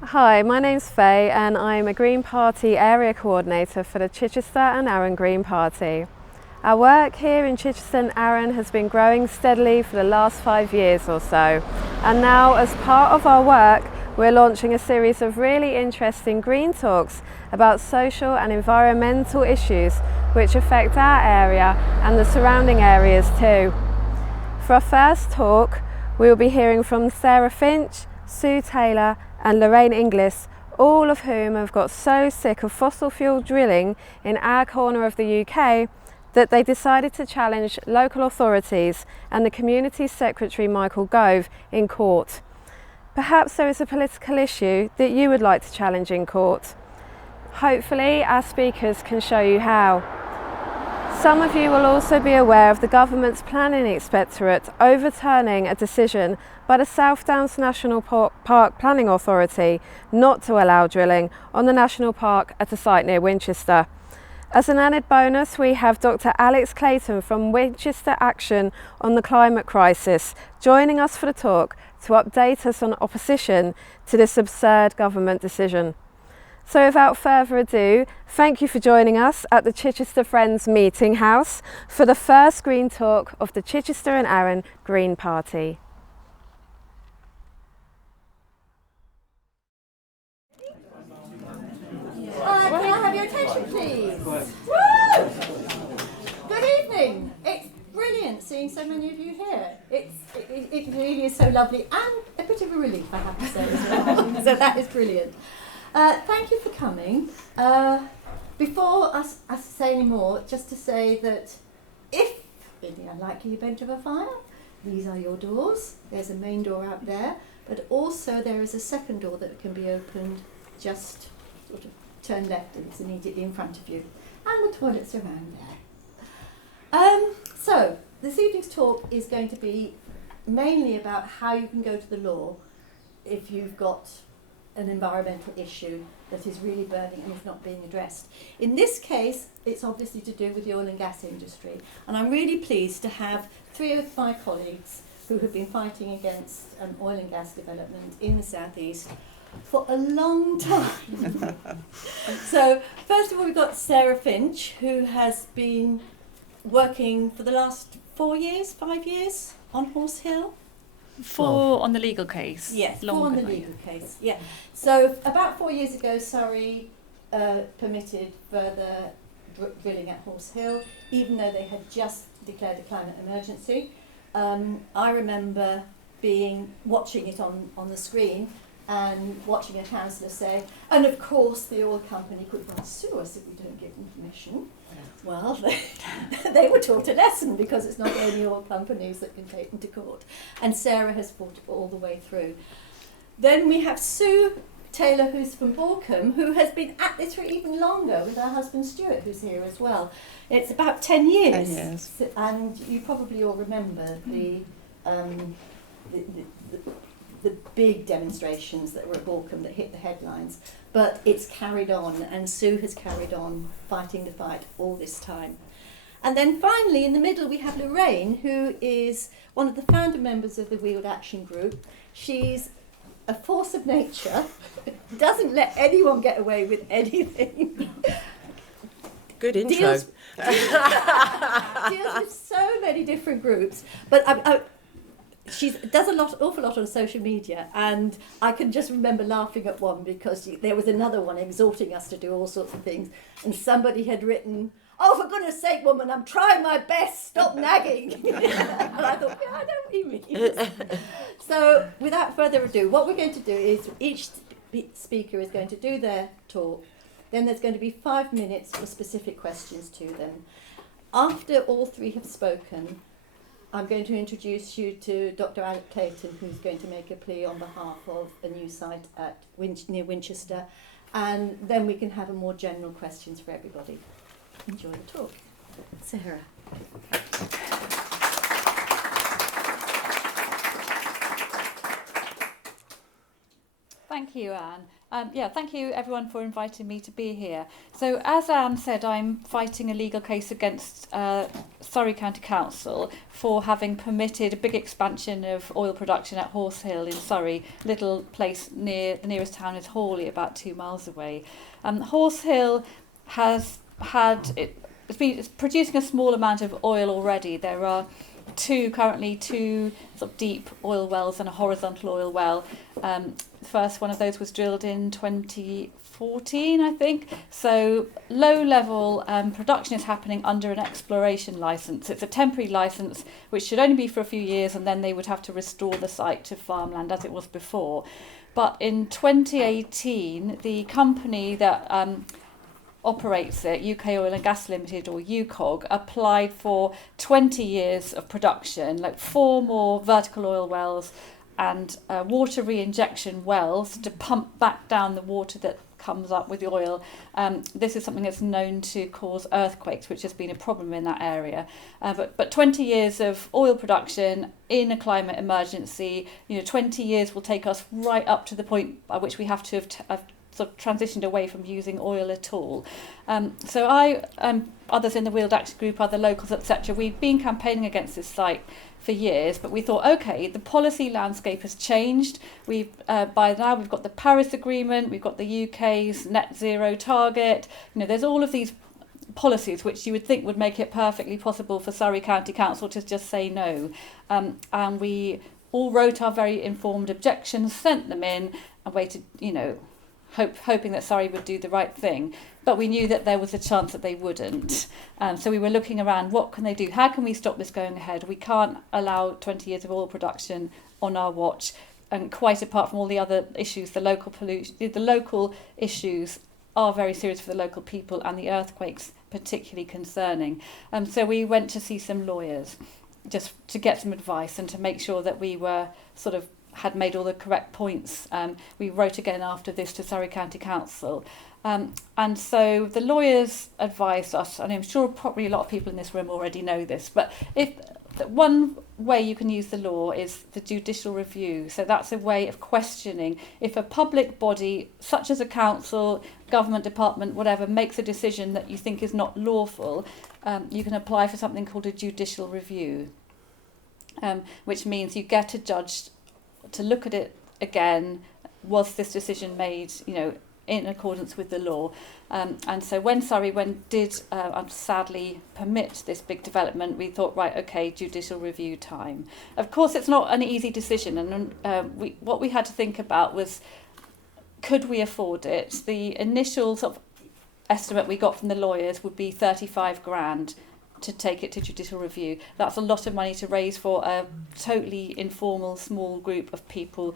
Hi, my name's Faye and I'm a Green Party Area Coordinator for the Chichester and Arran Green Party. Our work here in Chichester and Arran has been growing steadily for the last 5 years or so, and now as part of our work we're launching a series of really interesting green talks about social and environmental issues which affect our area and the surrounding areas too. For our first talk we will be hearing from Sarah Finch, Sue Taylor and Lorraine Inglis, all of whom have got so sick of fossil fuel drilling in our corner of the UK that they decided to challenge local authorities and the Community Secretary Michael Gove in court. Perhaps there is a political issue that you would like to challenge in court. Hopefully our speakers can show you how. Some of you will also be aware of the government's planning inspectorate overturning a decision by the South Downs National Park Planning Authority not to allow drilling on the national park at a site near Winchester. As an added bonus, we have Dr Alex Clayton from Winchester Action on the climate crisis joining us for the talk to update us on opposition to this absurd government decision. So without further ado, thank you for joining us at the Chichester Friends Meeting House for the first Green Talk of the Chichester and Arran Green Party. Can I have your attention, please? Woo! Good evening. It's brilliant seeing so many of you here. It really is so lovely and a bit of a relief, I have to say as well. So that is brilliant. Thank you for coming. Before us say any more, just to say that if, in the unlikely event of a fire, these are your doors. There's a main door out there, but also there is a second door that can be opened just sort of turn left and it's immediately in front of you. And the toilets are around there. So, this evening's talk is going to be mainly about how you can go to the law if you've got an environmental issue that is really burning and is not being addressed. In this case, it's obviously to do with the oil and gas industry. And I'm really pleased to have 3 of my colleagues who have been fighting against oil and gas development in the southeast for a long time. So, first of all, we've got Sarah Finch, who has been working for the last 5 years on Horse Hill. 4 on the legal case. Yes, 4 on the legal case. Yeah. So about 4 years ago, Surrey permitted further drilling at Horse Hill, even though they had just declared a climate emergency. I remember watching it on the screen and watching a councillor say, and of course the oil company could well sue us if we don't give them permission. Well, they were taught a lesson because it's not only oil companies that can take them to court. And Sarah has fought it all the way through. Then we have Sue Taylor, who's from Balcombe, who has been at this for even longer with her husband Stuart, who's here as well. It's about 10 years. 10 years. And you probably all remember the big demonstrations that were at Balcombe that hit the headlines. But it's carried on, and Sue has carried on fighting the fight all this time. And then finally, in the middle, we have Lorraine, who is one of the founder members of the Weald Action Group. She's a force of nature, doesn't let anyone get away with anything. Good intro. Deals with so many different groups, but she does awful lot on social media, and I can just remember laughing at one because there was another one exhorting us to do all sorts of things, and somebody had written, "Oh, for goodness sake, woman, I'm trying my best, stop nagging." And I thought, yeah, I know what you mean. So, without further ado, what we're going to do is each speaker is going to do their talk, then there's going to be 5 minutes for specific questions to them. After all 3 have spoken, I'm going to introduce you to Dr Alex Clayton, who's going to make a plea on behalf of a new site at near Winchester, and then we can have a more general questions for everybody. Enjoy the talk. Sarah. Thank Thank you, Anne. Thank you everyone for inviting me to be here. So as Anne said, I'm fighting a legal case against Surrey County Council for having permitted a big expansion of oil production at Horse Hill in Surrey. Little place near the nearest town is Hawley, about 2 miles away. Horse Hill it's producing a small amount of oil already. There are currently two sort of deep oil wells and a horizontal oil well. The first one of those was drilled in 2014, I think. So low-level production is happening under an exploration licence. It's a temporary licence which should only be for a few years, and then they would have to restore the site to farmland as it was before. But in 2018, the company that operates it, UK Oil and Gas Limited, or UCOG, applied for 20 years of production, like 4 more vertical oil wells and water re-injection wells to pump back down the water that comes up with the oil. This is something that's known to cause earthquakes, which has been a problem in that area. But 20 years of oil production in a climate emergency, 20 years will take us right up to the point by which we have to have sort of transitioned away from using oil at all. So I, others in the Weald Action Group, other locals, etc., we've been campaigning against this site for years, but we thought, okay, the policy landscape has changed. By now we've got the Paris Agreement, we've got the UK's net zero target. There's all of these policies which you would think would make it perfectly possible for Surrey County Council to just say no. And we all wrote our very informed objections, sent them in, and waited, hoping that Surrey would do the right thing. But we knew that there was a chance that they wouldn't. So we were looking around, what can they do? How can we stop this going ahead? We can't allow 20 years of oil production on our watch. And quite apart from all the other issues, the local issues are very serious for the local people, and the earthquakes particularly concerning. So we went to see some lawyers just to get some advice and to make sure that we were had made all the correct points. We wrote again after this to Surrey County Council. And so the lawyers advised us, and I'm sure probably a lot of people in this room already know this, but one way you can use the law is the judicial review. So that's a way of questioning if a public body, such as a council, government department, whatever, makes a decision that you think is not lawful, you can apply for something called a judicial review, which means you get a judge to look at it again. Was this decision made, in accordance with the law? And so when Surrey did sadly permit this big development, we thought, right, okay, judicial review time. Of course, it's not an easy decision, and what we had to think about was, could we afford it? The initial sort of estimate we got from the lawyers would be 35 grand to take it to judicial review. That's a lot of money to raise for a totally informal small group of people.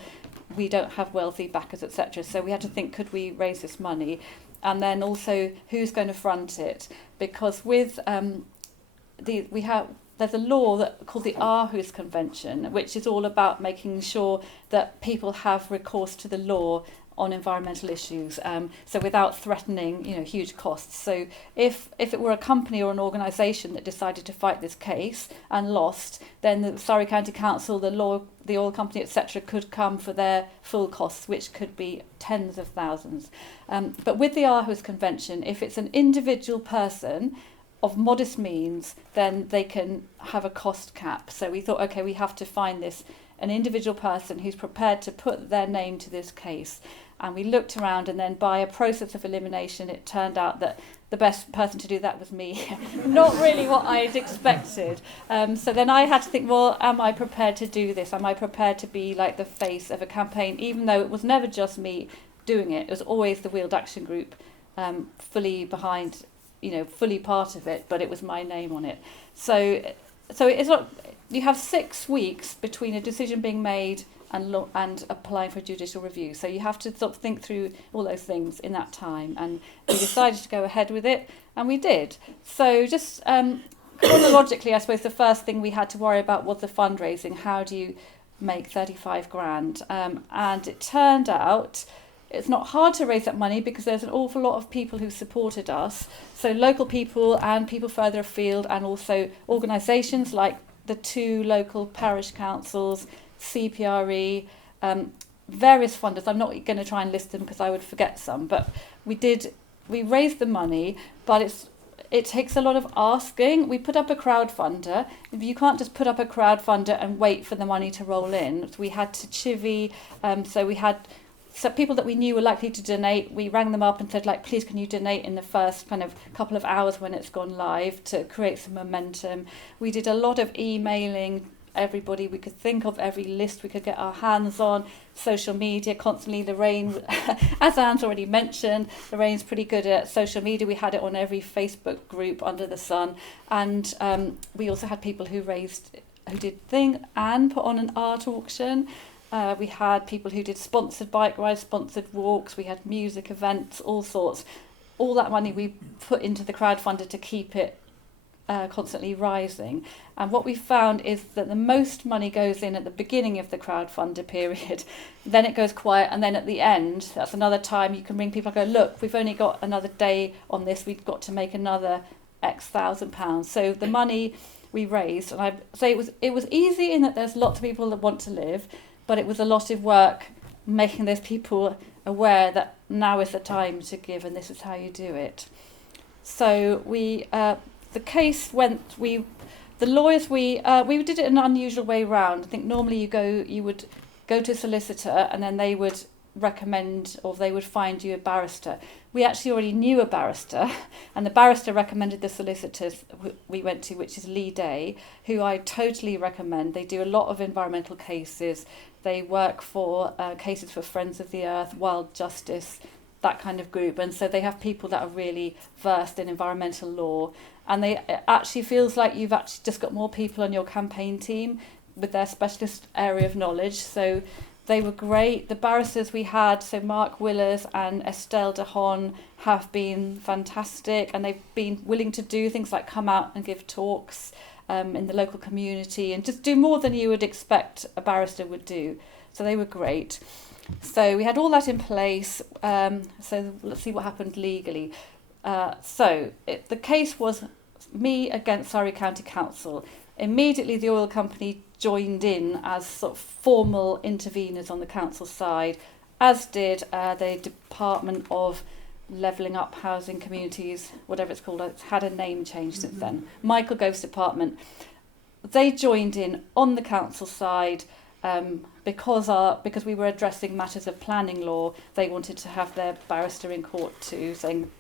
We don't have wealthy backers, etc. So we had to think, could we raise this money? And then also, who's going to front it? Because with there's a law called the Aarhus Convention, which is all about making sure that people have recourse to the law on environmental issues, so without threatening huge costs. So if it were a company or an organisation that decided to fight this case and lost, then the Surrey County Council, the oil company, etc., could come for their full costs, which could be tens of thousands. But with the Aarhus Convention, if it's an individual person of modest means, then they can have a cost cap. So we thought, okay, we have to find an individual person who's prepared to put their name to this case. And we looked around, and then by a process of elimination, it turned out that the best person to do that was me. Not really what I'd expected. So then I had to think, well, am I prepared to do this? Am I prepared to be like the face of a campaign, even though it was never just me doing it? It was always the Weald Action Group, fully behind, fully part of it, but it was my name on it. So it's not. You have 6 weeks between a decision being made and applying for a judicial review. So you have to sort of think through all those things in that time. And we decided to go ahead with it, and we did. So just chronologically, I suppose the first thing we had to worry about was the fundraising. How do you make 35 grand? And it turned out it's not hard to raise that money because there's an awful lot of people who supported us. So local people and people further afield, and also organisations like the 2 local parish councils, CPRE, various funders. I'm not going to try and list them because I would forget some, but we raised the money, but it takes a lot of asking. We put up a crowdfunder. You can't just put up a crowdfunder and wait for the money to roll in. We had to chivvy, so we had people that we knew were likely to donate. We rang them up and said, like, please can you donate in the first kind of couple of hours when it's gone live to create some momentum. We did a lot of emailing everybody we could think of, every list we could get our hands on, social media constantly. Lorraine, as Anne's already mentioned, Lorraine's pretty good at social media. We had it on every Facebook group under the sun, and we also had people who did things. Anne put on an art auction. We had people who did sponsored bike rides, sponsored walks. We had music events, all sorts. All that money we put into the crowdfunder to keep it constantly rising. And what we found is that the most money goes in at the beginning of the crowdfunder period, then it goes quiet, and then at the end, that's another time you can ring people and go, look, we've only got another day on this, we've got to make another X £1,000. So the money we raised, and I say it was easy in that there's lots of people that want to live, but it was a lot of work making those people aware that now is the time to give and this is how you do it. So the case went, we did it in an unusual way round. I think normally you would go to a solicitor and then they would recommend, or they would find you a barrister. We actually already knew a barrister, and the barrister recommended the solicitors we went to, which is Lee Day, who I totally recommend. They do a lot of environmental cases. They work for cases for Friends of the Earth, Wild Justice, that kind of group, and so they have people that are really versed in environmental law, and it actually feels like you've actually just got more people on your campaign team with their specialist area of knowledge. So they were great. The barristers we had, so Mark Willers and Estelle DeHon, have been fantastic, and they've been willing to do things like come out and give talks in the local community and just do more than you would expect a barrister would do. So they were great. So we had all that in place. So let's see what happened legally. The case was me against Surrey County Council. Immediately the oil company joined in as sort of formal interveners on the council side, as did the Department of Levelling Up Housing Communities, whatever it's called. It's had a name change since then. Michael Gove's department. They joined in on the council side. Because we were addressing matters of planning law, they wanted to have their barrister in court too, saying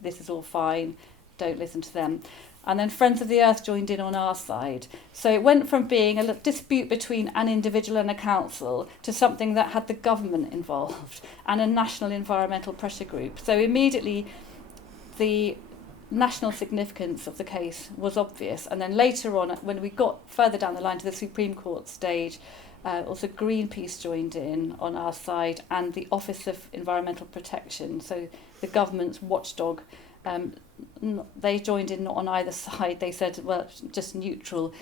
this is all fine, don't listen to them. And then Friends of the Earth joined in on our side. So it went from being a dispute between an individual and a council to something that had the government involved and a national environmental pressure group. So immediately the national significance of the case was obvious. And then later on, when we got further down the line to the Supreme Court stage, also Greenpeace joined in on our side, and the Office of Environmental Protection, so the government's watchdog, they joined in, not on either side. They said, well, just neutral,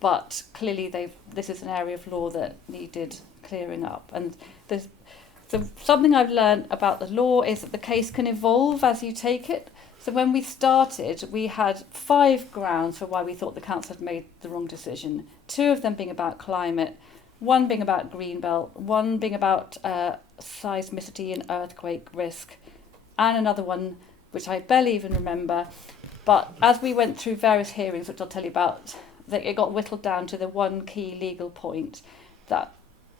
but clearly this is an area of law that needed clearing up. And something I've learned about the law is that the case can evolve as you take it. So when we started, we had 5 grounds for why we thought the council had made the wrong decision. 2 of them being about climate, 1 being about greenbelt, 1 being about seismicity and earthquake risk, and another one which I barely even remember. But as we went through various hearings, which I'll tell you about, it got whittled down to the 1 key legal point,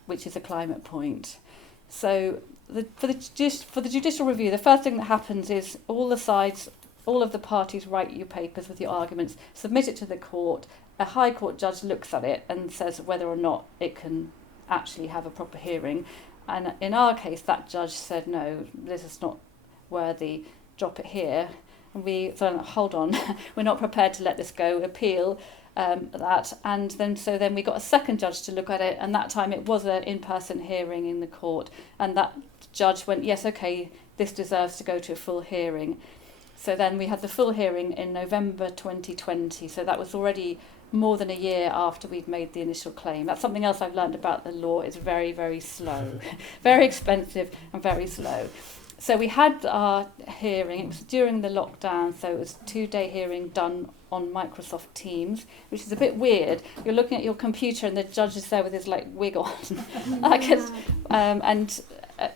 which is a climate point. So for the judicial review, the first thing that happens is all of the parties write you papers with your arguments, submit it to the court. A High Court judge looks at it and says whether or not it can actually have a proper hearing. And in our case, that judge said, no, this is not worthy, drop it here. And we thought, hold on, we're not prepared to let this go, appeal that. And then we got a second judge to look at it, and that time it was an in-person hearing in the court. And that judge went, yes, okay, this deserves to go to a full hearing. So then we had the full hearing in November 2020. So that was already more than a year after we'd made the initial claim. That's something else I've learned about the law. It's very, very slow, very expensive and very slow. So we had our hearing. It was during the lockdown, so it was a 2-day hearing done on Microsoft Teams, which is a bit weird. You're looking at your computer and the judge is there with his wig on.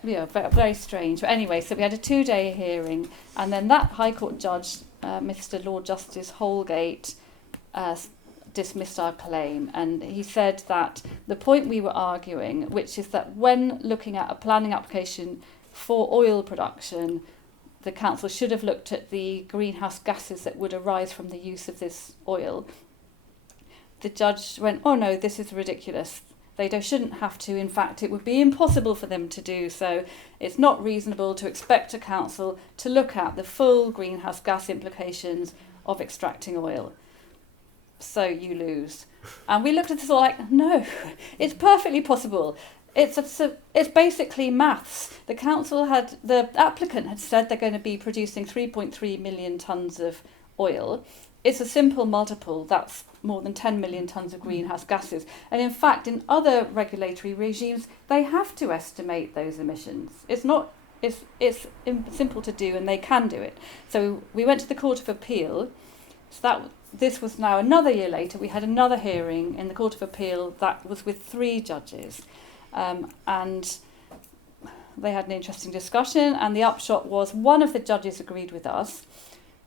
Very strange. But anyway, so we had a 2-day hearing, and then that High Court judge, Mr. Lord Justice Holgate, dismissed our claim, and he said that the point we were arguing, which is that when looking at a planning application for oil production, the council should have looked at the greenhouse gases that would arise from the use of this oil. The judge went, oh no, this is ridiculous. They shouldn't have to. In fact, it would be impossible for them to do so. It's not reasonable to expect a council to look at the full greenhouse gas implications of extracting oil. So you lose. And we looked at this all like, no, it's perfectly possible. It's basically maths. The applicant had said they're going to be producing 3.3 million tonnes of oil. It's a simple multiple. That's more than 10 million tonnes of greenhouse gases. And in fact, in other regulatory regimes, they have to estimate those emissions. It's simple to do, and they can do it. So we went to the Court of Appeal. So this was now another year later. We had another hearing in the Court of Appeal that was with 3 judges. And they had an interesting discussion, and the upshot was one of the judges agreed with us.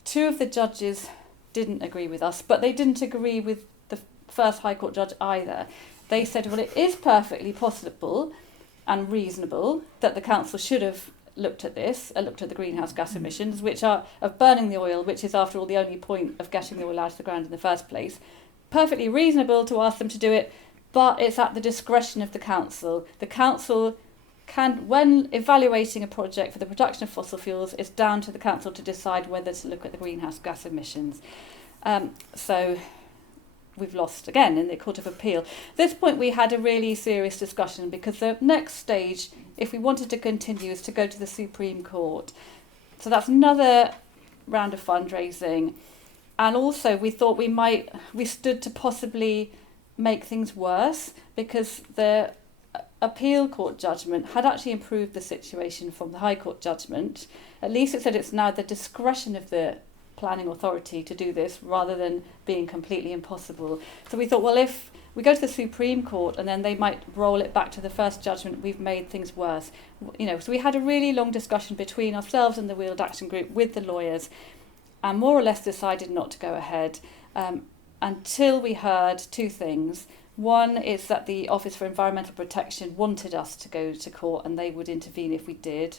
2 of the judges didn't agree with us, but they didn't agree with the first High Court judge either. They said, well, it is perfectly possible and reasonable that the council should have looked at the greenhouse gas emissions, which are of burning the oil, which is after all the only point of getting the oil out of the ground in the first place. Perfectly reasonable to ask them to do it, but it's at the discretion of the council. The council can, when evaluating a project for the production of fossil fuels, it's down to the council to decide whether to look at the greenhouse gas emissions. So we've lost again in the Court of Appeal. At this point we had a really serious discussion, because the next stage, if we wanted to continue, is to go to the Supreme Court. So that's another round of fundraising. And also we thought we stood to possibly make things worse, because the appeal court judgment had actually improved the situation from the High Court judgment. At least it said it's now the discretion of the planning authority to do this, rather than being completely impossible. So we thought, well, if we go to the Supreme Court and then they might roll it back to the first judgment, we've made things worse. So we had a really long discussion between ourselves and the Weald Action Group with the lawyers, and more or less decided not to go ahead until we heard 2 things. One is that the Office for Environmental Protection wanted us to go to court, and they would intervene if we did,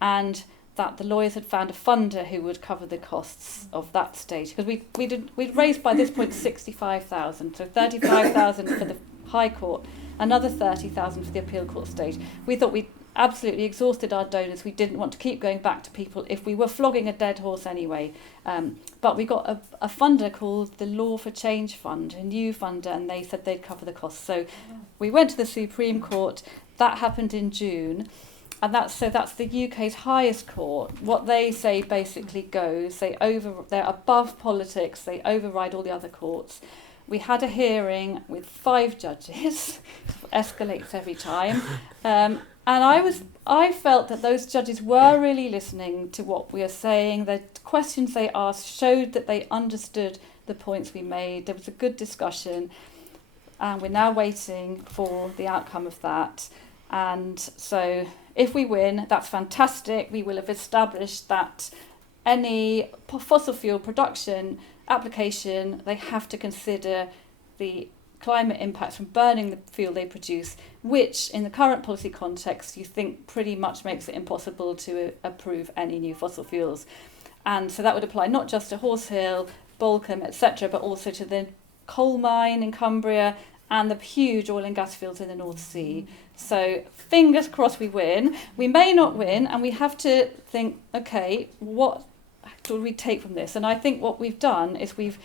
and that the lawyers had found a funder who would cover the costs of that stage, because we'd raised by this point 65,000, so 35,000 for the High Court, another 30,000 for the appeal court stage. We thought we'd absolutely exhausted our donors. We didn't want to keep going back to people if we were flogging a dead horse anyway. But we got a funder called the Law for Change Fund, a new funder, and they said they'd cover the costs. So we went to the Supreme Court. That happened in June. And that's the UK's highest court. What they say basically goes. They're above politics. They override all the other courts. We had a hearing with 5 judges. Escalates every time. And I felt that those judges were really listening to what we are saying. The questions they asked showed that they understood the points we made. There was a good discussion, and we're now waiting for the outcome of that. And so if we win, that's fantastic. We will have established that any fossil fuel production application, they have to consider the climate impacts from burning the fuel they produce, which in the current policy context you think pretty much makes it impossible to approve any new fossil fuels. And so that would apply not just to Horse Hill, Balcombe, etc., but also to the coal mine in Cumbria and the huge oil and gas fields in the North Sea. So fingers crossed we win. We may not win, and we have to think, okay, what do we take from this? And I think what we've done is we've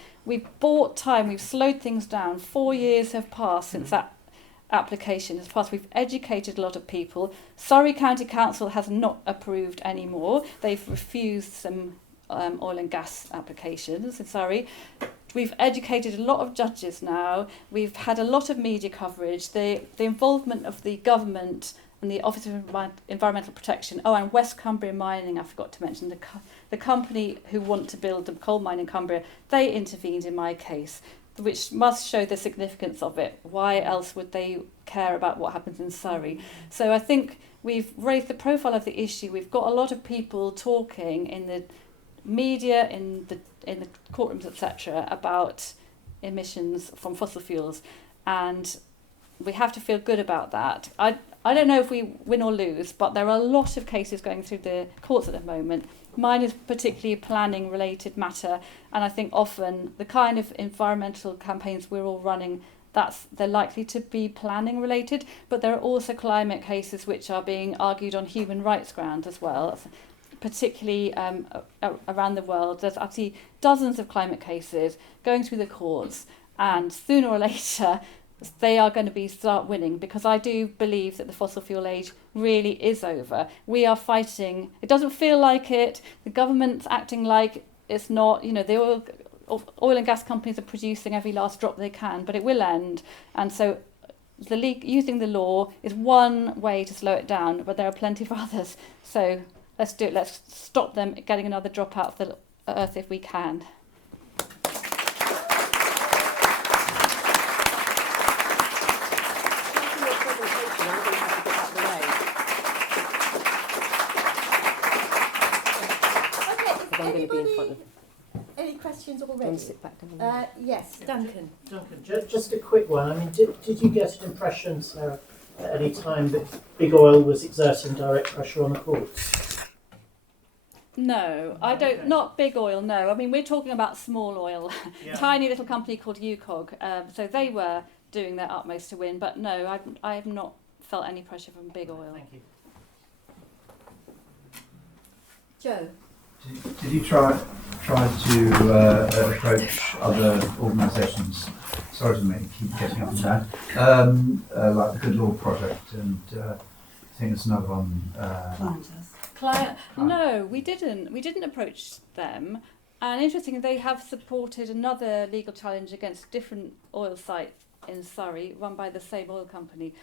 bought time, we've slowed things down. 4 years have passed since that application has passed. We've educated a lot of people. Surrey County Council has not approved anymore. They've refused some oil and gas applications in Surrey. We've educated a lot of judges now. We've had a lot of media coverage. The involvement of the government and the Office of Environmental Protection. Oh, and West Cumbria Mining, I forgot to mention, the company who want to build a coal mine in Cumbria, they intervened in my case, which must show the significance of it. Why else would they care about what happens in Surrey? So I think we've raised the profile of the issue. We've got a lot of people talking in the media, in the courtrooms, etc., about emissions from fossil fuels, and we have to feel good about that. I don't know if we win or lose, but there are a lot of cases going through the courts at the moment. Mine is particularly planning related matter, and I think often the kind of environmental campaigns we're all running, they're likely to be planning related, but there are also climate cases which are being argued on human rights grounds as well, particularly around the world. There's actually dozens of climate cases going through the courts, and sooner or later they are going to start winning, because I do believe that the fossil fuel age really is over. We are fighting. It doesn't feel like it. The government's acting like it's not. You know, the oil and gas companies are producing every last drop they can, but it will end. And so using the law is one way to slow it down, but there are plenty of others. So let's do it. Let's stop them getting another drop out of the earth if we can. I'm going to be in front of Any questions I'm already? going to sit back down. Yes, Duncan. Duncan, just a quick one. I mean, did you get an impression, Sarah, at any time that big oil was exerting direct pressure on the courts? No, I don't. Okay. Not big oil. No, I mean we're talking about small oil, tiny little company called UCOG. So they were doing their utmost to win, but no, I have not felt any pressure from big oil. Thank you. Joe. Did you try to approach other organisations? Sorry to keep getting up and down. Like the Good Law Project, and I think there's another one. No, we didn't. We didn't approach them. And interestingly, they have supported another legal challenge against a different oil site in Surrey, run by the same oil company.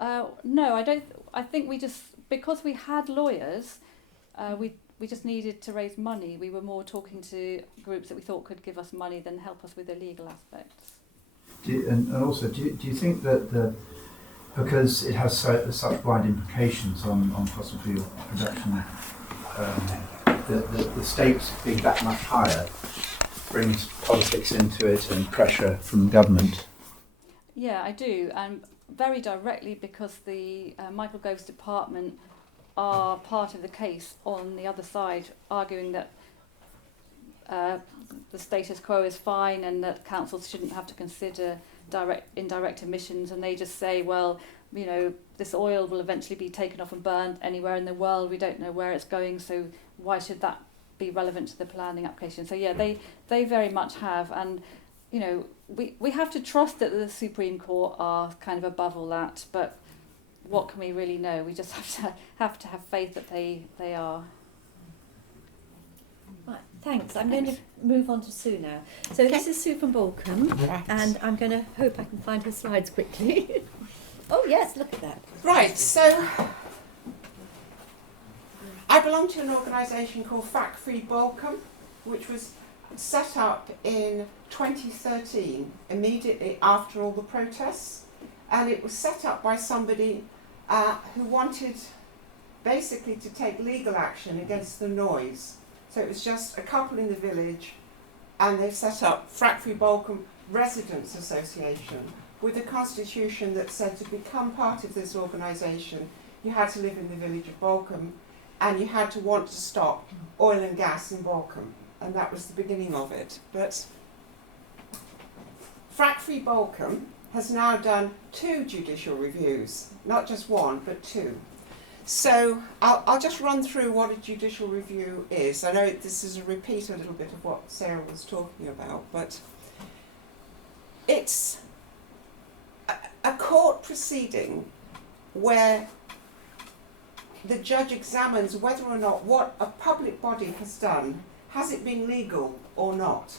No, I don't. I think because we had lawyers, we just needed to raise money. We were more talking to groups that we thought could give us money than help us with the legal aspects. And also, do you think that because it has such wide implications on fossil fuel production, the stakes being that much higher brings politics into it and pressure from government? Yeah, I do, and very directly, because the Michael Gove's department are part of the case on the other side, arguing that the status quo is fine and that councils shouldn't have to consider indirect emissions, and they just say, well, you know, this oil will eventually be taken off and burned anywhere in the world. We don't know where it's going, so why should that be relevant to the planning application? So yeah, they very much have, and you know, we have to trust that the Supreme Court are kind of above all that, but what can we really know? We just have to have faith that they are. Right, thanks. I'm going to move on to Sue now. So this is Sue from Balcombe, and I'm going to hope I can find her slides quickly. Oh yes, look at that. Right, so I belong to an organisation called Frack Balcombe, which was set up in 2013, immediately after all the protests, and it was set up by somebody who wanted basically to take legal action against the noise. So it was just a couple in the village, and they've set up Frack Balcombe Residents Association with a constitution that said to become part of this organisation you had to live in the village of Balcombe and you had to want to stop oil and gas in Balcombe, and that was the beginning of it. But Frack Balcombe has now done 2 judicial reviews, not just one, but 2. So I'll just run through what a judicial review is. I know this is a repeat a little bit of what Sarah was talking about, but it's a court proceeding where the judge examines whether or not what a public body has done, has it been legal or not.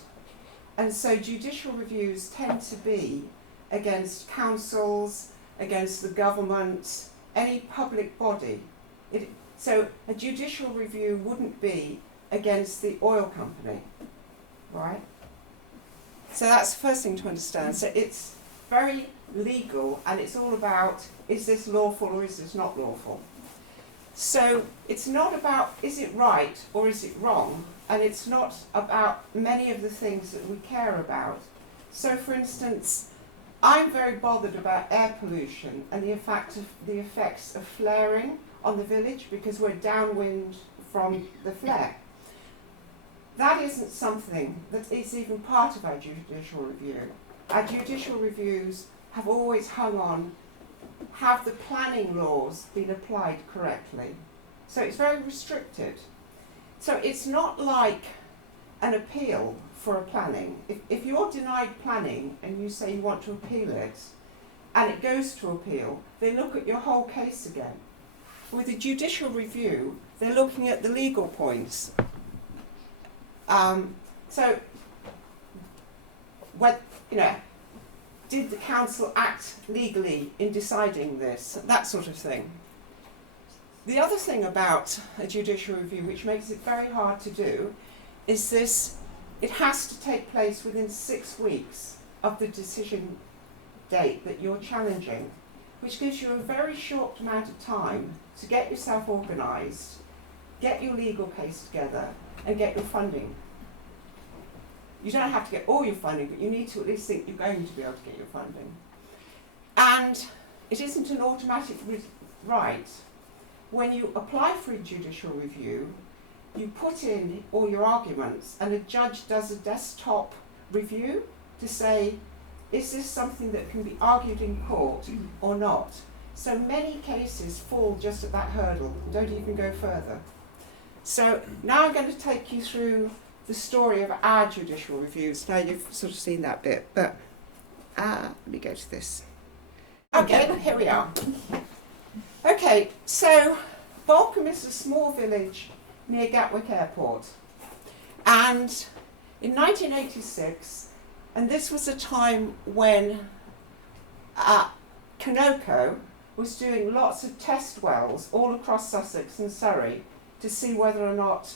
And so judicial reviews tend to be against councils, against the government, any public body. So a judicial review wouldn't be against the oil company, right? So that's the first thing to understand. So it's very legal, and it's all about, is this lawful or is this not lawful? So it's not about, is it right or is it wrong? And it's not about many of the things that we care about. So for instance, I'm very bothered about air pollution and the effects of flaring on the village, because we're downwind from the flare. That isn't something that is even part of our judicial review. Our judicial reviews have always hung on, have the planning laws been applied correctly? So it's very restricted. So it's not like an appeal for a planning. If you're denied planning and you say you want to appeal it, and it goes to appeal, they look at your whole case again. With a judicial review, they're looking at the legal points. So, what, did the council act legally in deciding this? That sort of thing. The other thing about a judicial review, which makes it very hard to do, is this: it has to take place within 6 weeks of the decision date that you're challenging, which gives you a very short amount of time to get yourself organised, get your legal case together, and get your funding. You don't have to get all your funding, but you need to at least think you're going to be able to get your funding. And it isn't an automatic right. When you apply for a judicial review, you put in all your arguments, and a judge does a desktop review to say, is this something that can be argued in court or not? So many cases fall just at that hurdle, don't even go further. So now I'm going to take you through the story of our judicial reviews. Now you've sort of seen that bit, but let me go to this. Okay, here we are. Okay, so Balcombe is a small village near Gatwick Airport. And in 1986, and this was a time when Conoco was doing lots of test wells all across Sussex and Surrey to see whether or not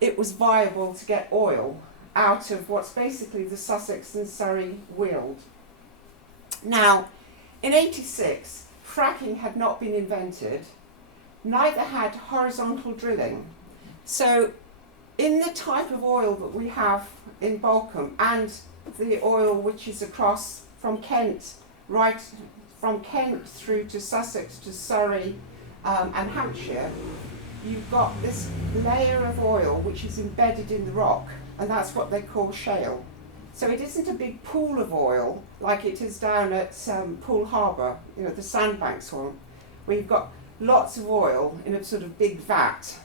it was viable to get oil out of what's basically the Sussex and Surrey Weald. Now, in 86, fracking had not been invented, neither had horizontal drilling. So in the type of oil that we have in Balcombe, and the oil which is across from Kent, right from Kent through to Sussex to Surrey and Hampshire, you've got this layer of oil which is embedded in the rock, and that's what they call shale. So it isn't a big pool of oil like it is down at Poole Harbour, the sandbanks one, where you've got lots of oil in a sort of big vat.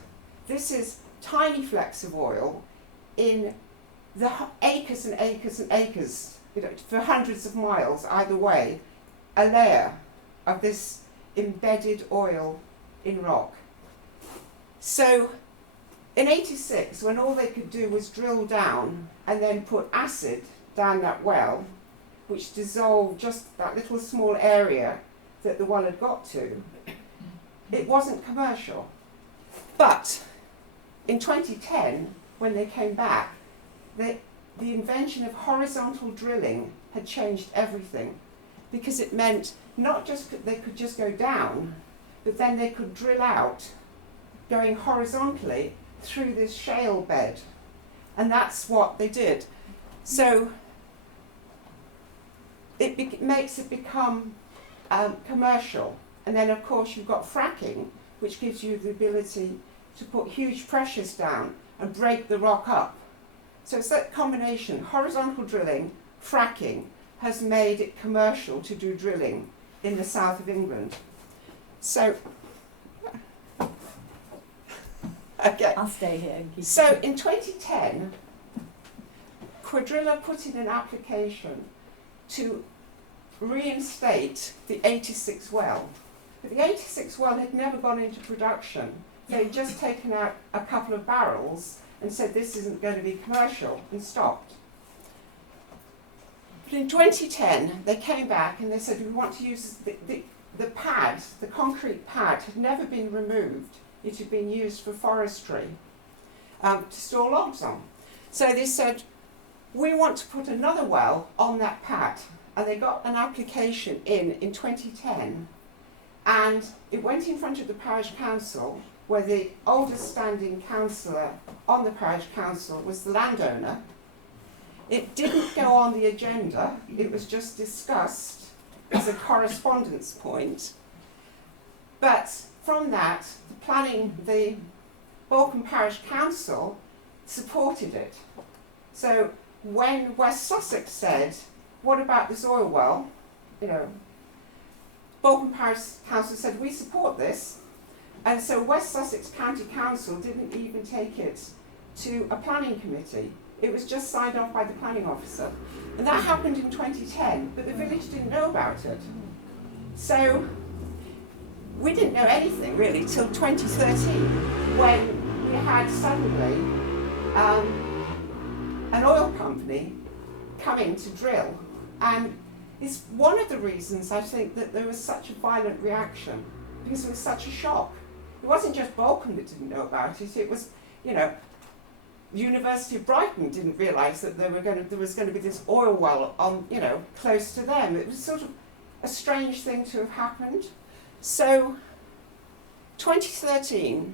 This is tiny flecks of oil in the acres and acres and acres, for hundreds of miles either way, a layer of this embedded oil in rock. So in 86, when all they could do was drill down and then put acid down that well, which dissolved just that little small area that the well had got to, it wasn't commercial. But in 2010, when they came back, the invention of horizontal drilling had changed everything, because it meant not just they could just go down, but then they could drill out, going horizontally through this shale bed. And that's what they did. So it makes it become commercial. And then of course you've got fracking, which gives you the ability to put huge pressures down and break the rock up. So it's that combination, horizontal drilling, fracking, has made it commercial to do drilling in the south of England. So, okay. I'll stay here and keep So in 2010, Quadrilla put in an application to reinstate the 86 well. But the 86 well had never gone into production. They'd just taken out a couple of barrels and said this isn't going to be commercial, and stopped. But in 2010, they came back and they said, we want to use the pad, the concrete pad, had never been removed. It had been used for forestry to store logs on. So they said, we want to put another well on that pad. And they got an application in 2010, and it went in front of the parish council, where the oldest standing councillor on the parish council was the landowner. It didn't go on the agenda, it was just discussed as a correspondence point. But from that, the Balcombe Parish Council supported it. So when West Sussex said, what about this oil well? Balcombe Parish Council said, we support this. And so West Sussex County Council didn't even take it to a planning committee. It was just signed off by the planning officer. And that happened in 2010, but the village didn't know about it. So we didn't know anything really till 2013, when we had suddenly an oil company coming to drill. And it's one of the reasons I think that there was such a violent reaction, because it was such a shock. It wasn't just Balcombe that didn't know about it, it was, University of Brighton didn't realise that there was going to be this oil well on, close to them. It was sort of a strange thing to have happened. So, 2013,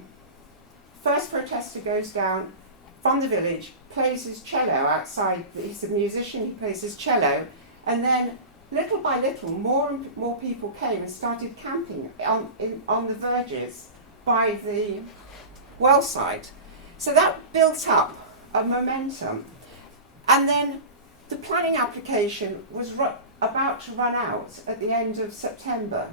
first protester goes down from the village, plays his cello outside. He's a musician, he plays his cello, and then little by little, more and more people came and started camping on the verges by the well side. So that built up a momentum. And then the planning application was about to run out at the end of September.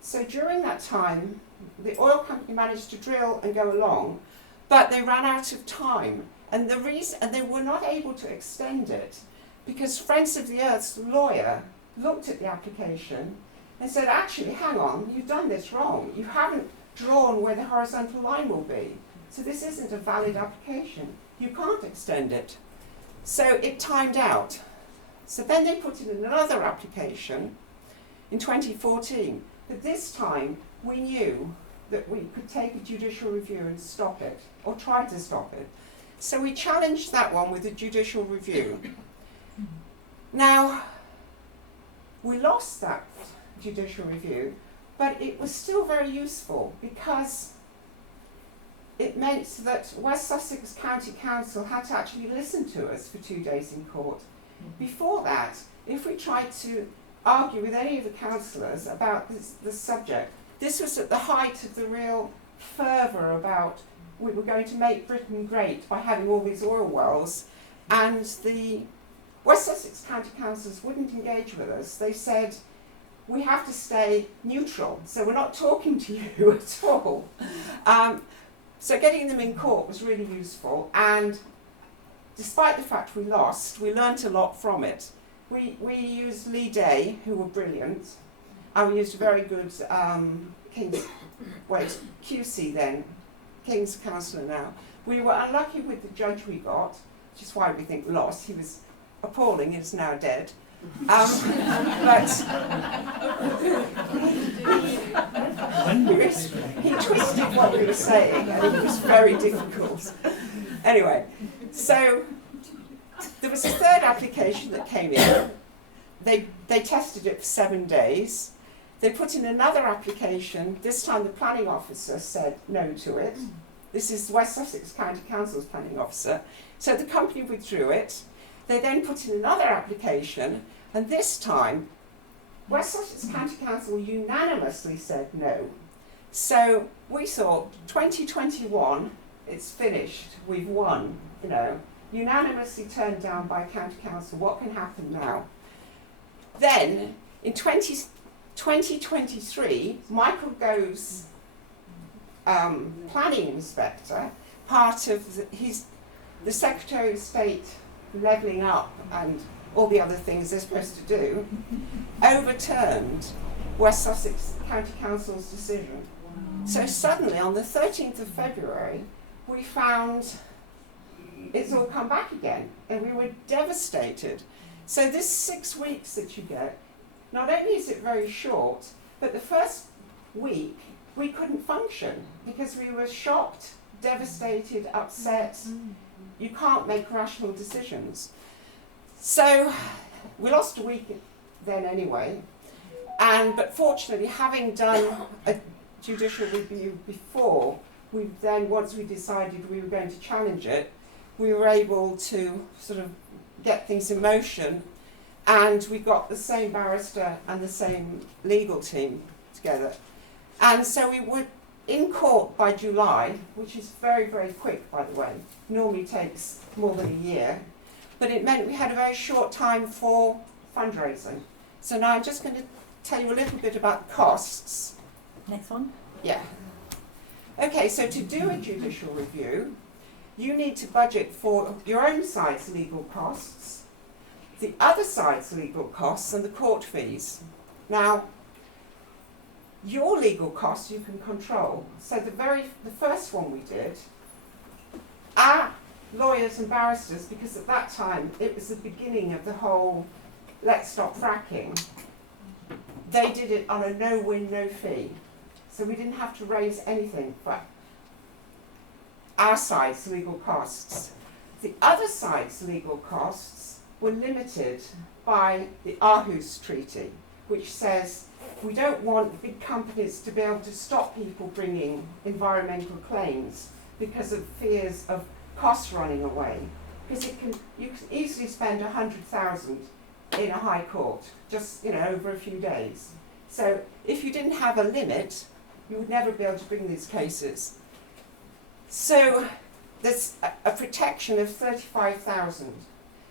So during that time, the oil company managed to drill and go along, but they ran out of time. And they were not able to extend it because Friends of the Earth's lawyer looked at the application and said, actually, hang on, you've done this wrong. You haven't drawn where the horizontal line will be. So this isn't a valid application. You can't extend it. So it timed out. So then they put in another application in 2014. But this time we knew that we could take a judicial review and stop it, or try to stop it. So we challenged that one with a judicial review. Now, we lost that judicial review, but it was still very useful because it meant that West Sussex County Council had to actually listen to us for 2 days in court. Before that, if we tried to argue with any of the councillors about this subject, this was at the height of the real fervour about we were going to make Britain great by having all these oil wells, and the West Sussex County Councils wouldn't engage with us. They said, we have to stay neutral, so we're not talking to you at all. So getting them in court was really useful, and despite the fact we lost, we learnt a lot from it. We used Lee Day, who were brilliant, and we used a very good QC then, King's Councillor now. We were unlucky with the judge we got, which is why we think lost. He was appalling, he's now dead. But he twisted what we were saying, and it was very difficult. Anyway, so there was a third application that came in. They tested it for 7 days. They put in another application. This time the planning officer said no to it. This is West Sussex County Council's planning officer. So the company withdrew it. They then put in another application, and this time West Sussex County Council unanimously said no. So we thought 2021, it's finished, we've won, unanimously turned down by County Council. What can happen now? Then in 2023, Michael Gove's planning inspector, part of the Secretary of State levelling up and all the other things they're supposed to do, overturned West Sussex County Council's decision. So suddenly on the 13th of February, we found it's all come back again, and we were devastated. So this 6 weeks that you get, not only is it very short, But the first week, we couldn't function because we were shocked, devastated, upset. You can't make rational decisions. So we lost a week then anyway. But fortunately, having done a judicial review before, once we decided we were going to challenge it, we were able to sort of get things in motion, and we got the same barrister and the same legal team together. And so we were in court by July, which is very, very quick, by the way. Normally takes more than a year, but it meant we had a very short time for fundraising. So now I'm just going to tell you a little bit about costs. Next one. Yeah. Okay, so to do a judicial review, you need to budget for your own side's legal costs, the other side's legal costs, and the court fees. Now, your legal costs you can control. So the first one we did, our lawyers and barristers, because at that time it was the beginning of the whole let's stop fracking, they did it on a no-win, no-fee. So we didn't have to raise anything for our side's legal costs. The other side's legal costs were limited by the Aarhus Treaty, which says we don't want big companies to be able to stop people bringing environmental claims because of fears of costs running away. Because you can easily spend 100,000 in a high court, just over a few days. So if you didn't have a limit, you would never be able to bring these cases. So there's a protection of 35,000.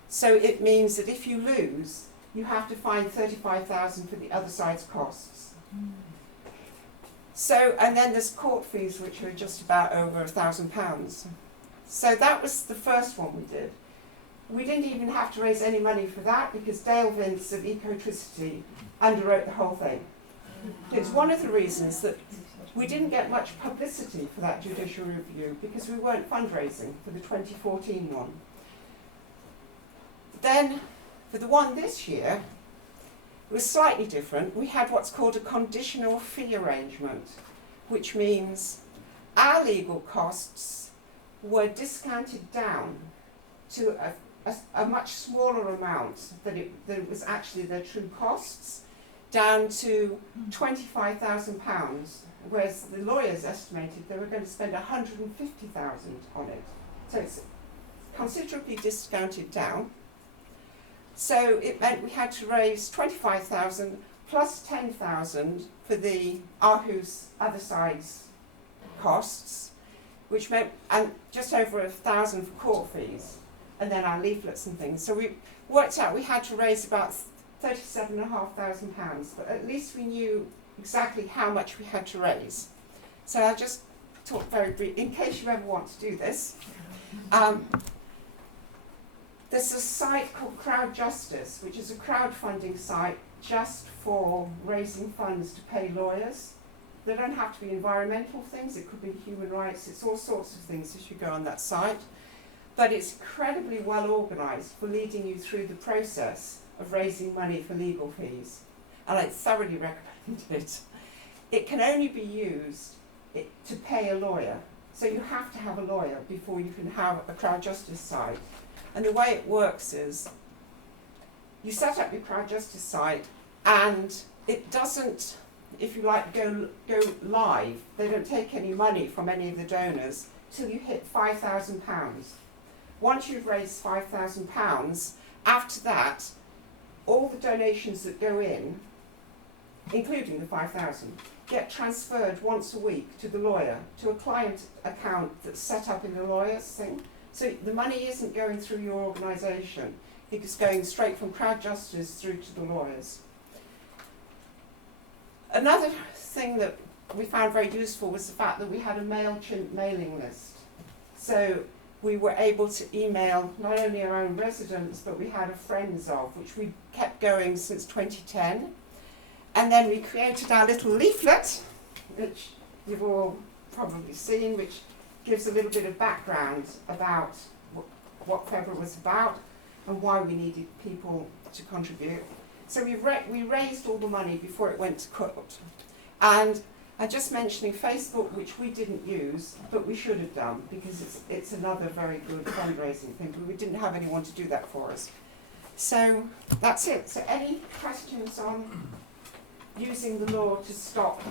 So it means that if you lose, you have to find 35,000 for the other side's costs. So, and then there's court fees, which are just about over £1,000. So that was the first one we did. We didn't even have to raise any money for that because Dale Vince of Ecotricity underwrote the whole thing. It's one of the reasons that we didn't get much publicity for that judicial review because we weren't fundraising for the 2014 one. Then, for the one this year, it was slightly different. We had what's called a conditional fee arrangement, which means our legal costs were discounted down to a much smaller amount than it was actually their true costs, down to £25,000, whereas the lawyers estimated they were going to spend £150,000 on it. So it's considerably discounted down. So it meant we had to raise 25,000 plus 10,000 for the Aarhus other side's costs, which meant and just over 1,000 for court fees, and then our leaflets and things. So we worked out we had to raise about £37,500, but at least we knew exactly how much we had to raise. So I'll just talk very briefly, in case you ever want to do this. There's a site called Crowd Justice, which is a crowdfunding site just for raising funds to pay lawyers. They don't have to be environmental things, it could be human rights, it's all sorts of things as you go on that site. But it's incredibly well organised for leading you through the process of raising money for legal fees. And I thoroughly recommend it. It can only be used to pay a lawyer. So you have to have a lawyer before you can have a Crowd Justice site. And the way it works is you set up your Crowd Justice site and it doesn't, if you like, go live. They don't take any money from any of the donors till you hit £5,000. Once you've raised £5,000, after that, all the donations that go in, including the 5,000, get transferred once a week to the lawyer, to a client account that's set up in the lawyer's thing. So the money isn't going through your organisation, it's going straight from Crowd Justice through to the lawyers. Another thing that we found very useful was the fact that we had a MailChimp mailing list. So we were able to email not only our own residents, but we had a friends of, which we kept going since 2010. And then we created our little leaflet, which you've all probably seen, which gives a little bit of background about what FEBRA was about and why we needed people to contribute. So we raised all the money before it went to court. And I'm just mentioning Facebook, which we didn't use, but we should have done, because it's another very good fundraising thing, but we didn't have anyone to do that for us. So that's it. So any questions on using the law to stop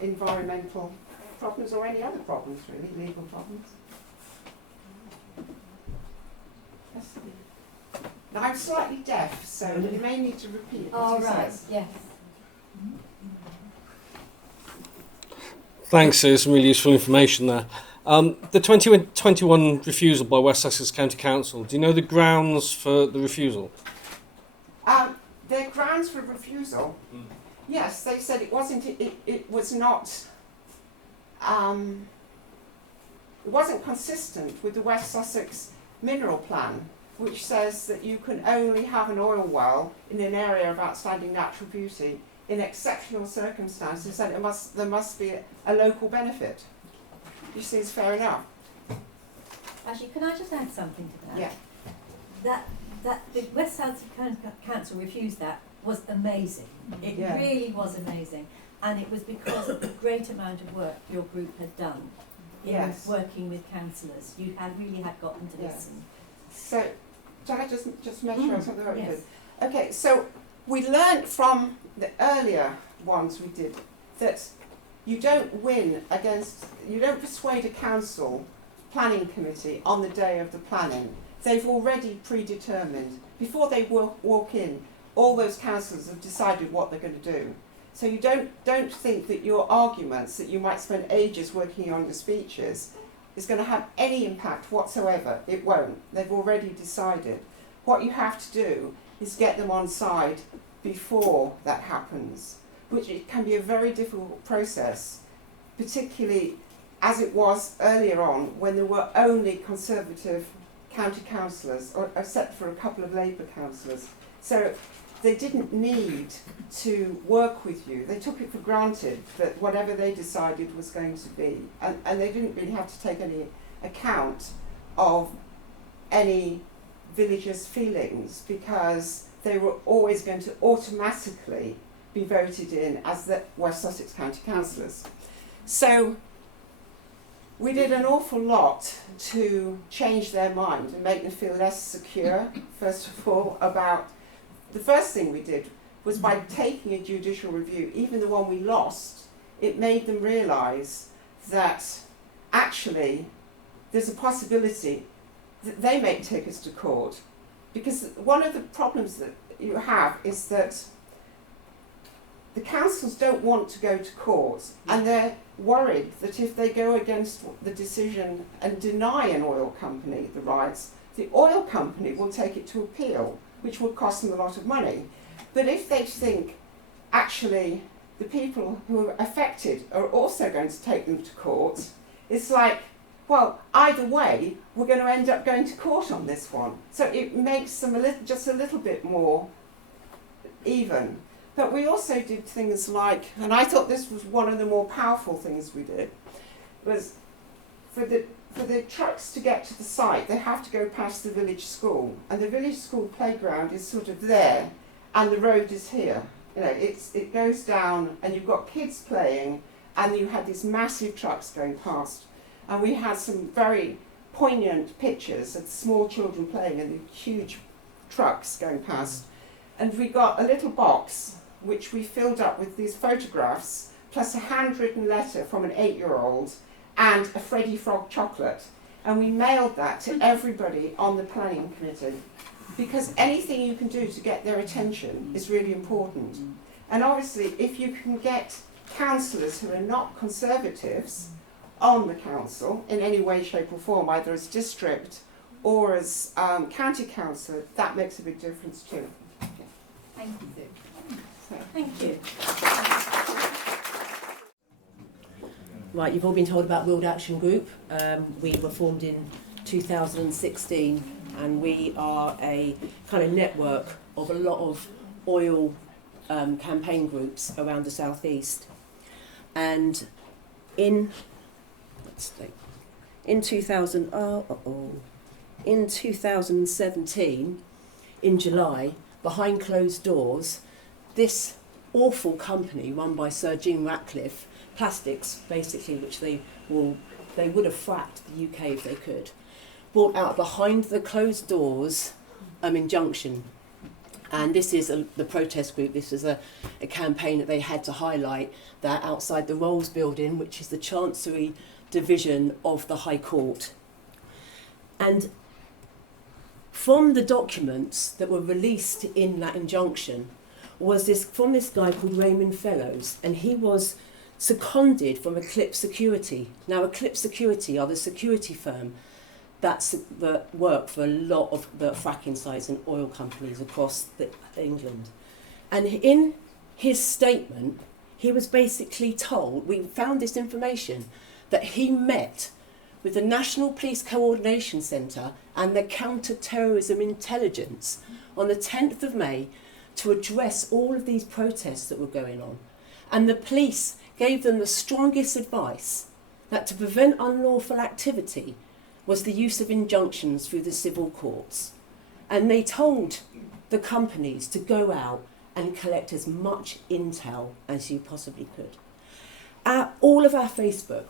environmental problems, or any other problems, really, legal problems? Yes. Now I'm slightly deaf, so you may need to repeat what you said. Yes. Thanks, there's some really useful information there. The 2021 refusal by West Sussex County Council, do you know the grounds for the refusal? Their grounds for refusal? Yes, they said it wasn't, it was not, it wasn't consistent with the West Sussex Mineral Plan, which says that you can only have an oil well in an area of outstanding natural beauty in exceptional circumstances, and there must be a local benefit. You see, it's fair enough. Actually, can I just add something to that? Yeah. That the West Sussex Council refused that was amazing. It really was amazing, and it was because of the great amount of work your group had done in working with councillors. You really had got them to listen. So, shall I just make sure it's on the right bit? Okay, so we learned from the earlier ones we did that you don't you don't persuade a council planning committee on the day of the planning. They've already predetermined, before they walk in, all those councillors have decided what they're going to do. So you don't think that your arguments, that you might spend ages working on your speeches, is going to have any impact whatsoever. It won't. They've already decided. What you have to do is get them on side before that happens, which it can be a very difficult process, particularly as it was earlier on when there were only Conservative county councillors, or except for a couple of Labour councillors. So they didn't need to work with you. They took it for granted that whatever they decided was going to be, and they didn't really have to take any account of any villagers' feelings, because they were always going to automatically be voted in as the West Sussex County Councillors. So we did an awful lot to change their mind and make them feel less secure, first of all, about. The first thing we did was, by taking a judicial review, even the one we lost, it made them realise that actually there's a possibility that they may take us to court. Because one of the problems that you have is that the councils don't want to go to court, and they're worried that if they go against the decision and deny an oil company the rights, the oil company will take it to appeal, which will cost them a lot of money. But if they think, actually, the people who are affected are also going to take them to court, it's like, well, either way, we're going to end up going to court on this one. So it makes them just a little bit more even. But we also did things like, and I thought this was one of the more powerful things we did, was for the trucks to get to the site, they have to go past the village school, and the village school playground is sort of there, and the road is here. You know, it goes down, and you've got kids playing, and you had these massive trucks going past, and we had some very poignant pictures of small children playing and the huge trucks going past, and we got a little box which we filled up with these photographs plus a handwritten letter from an 8-year-old and a Freddy Frog chocolate, and we mailed that to everybody on the planning committee, because anything you can do to get their attention is really important. And obviously, if you can get councillors who are not Conservatives on the council in any way, shape or form, either as district or as county councillor, that makes a big difference too. Thank you, Sue. So. Thank you. Right, you've all been told about Weald Action Group. We were formed in 2016, and we are a kind of network of a lot of oil campaign groups around the southeast. And in 2017, in July, behind closed doors, this awful company run by Sir Jim Ratcliffe, Plastics basically, which they would have fracked the UK if they could, brought out behind the closed doors injunction. And this is the protest group. This was a campaign that they had to highlight that outside the Rolls building, which is the Chancery Division of the High Court. And from the documents that were released in that injunction was from this guy called Raymond Fellows, and he was seconded from Eclipse Security. Now, Eclipse Security are the security firm that work for a lot of the fracking sites and oil companies across England. And in his statement, he was basically told, we found this information, that he met with the National Police Coordination Centre and the Counter-Terrorism Intelligence on the 10th of May to address all of these protests that were going on. And the police gave them the strongest advice that to prevent unlawful activity was the use of injunctions through the civil courts. And they told the companies to go out and collect as much intel as you possibly could. All of our Facebook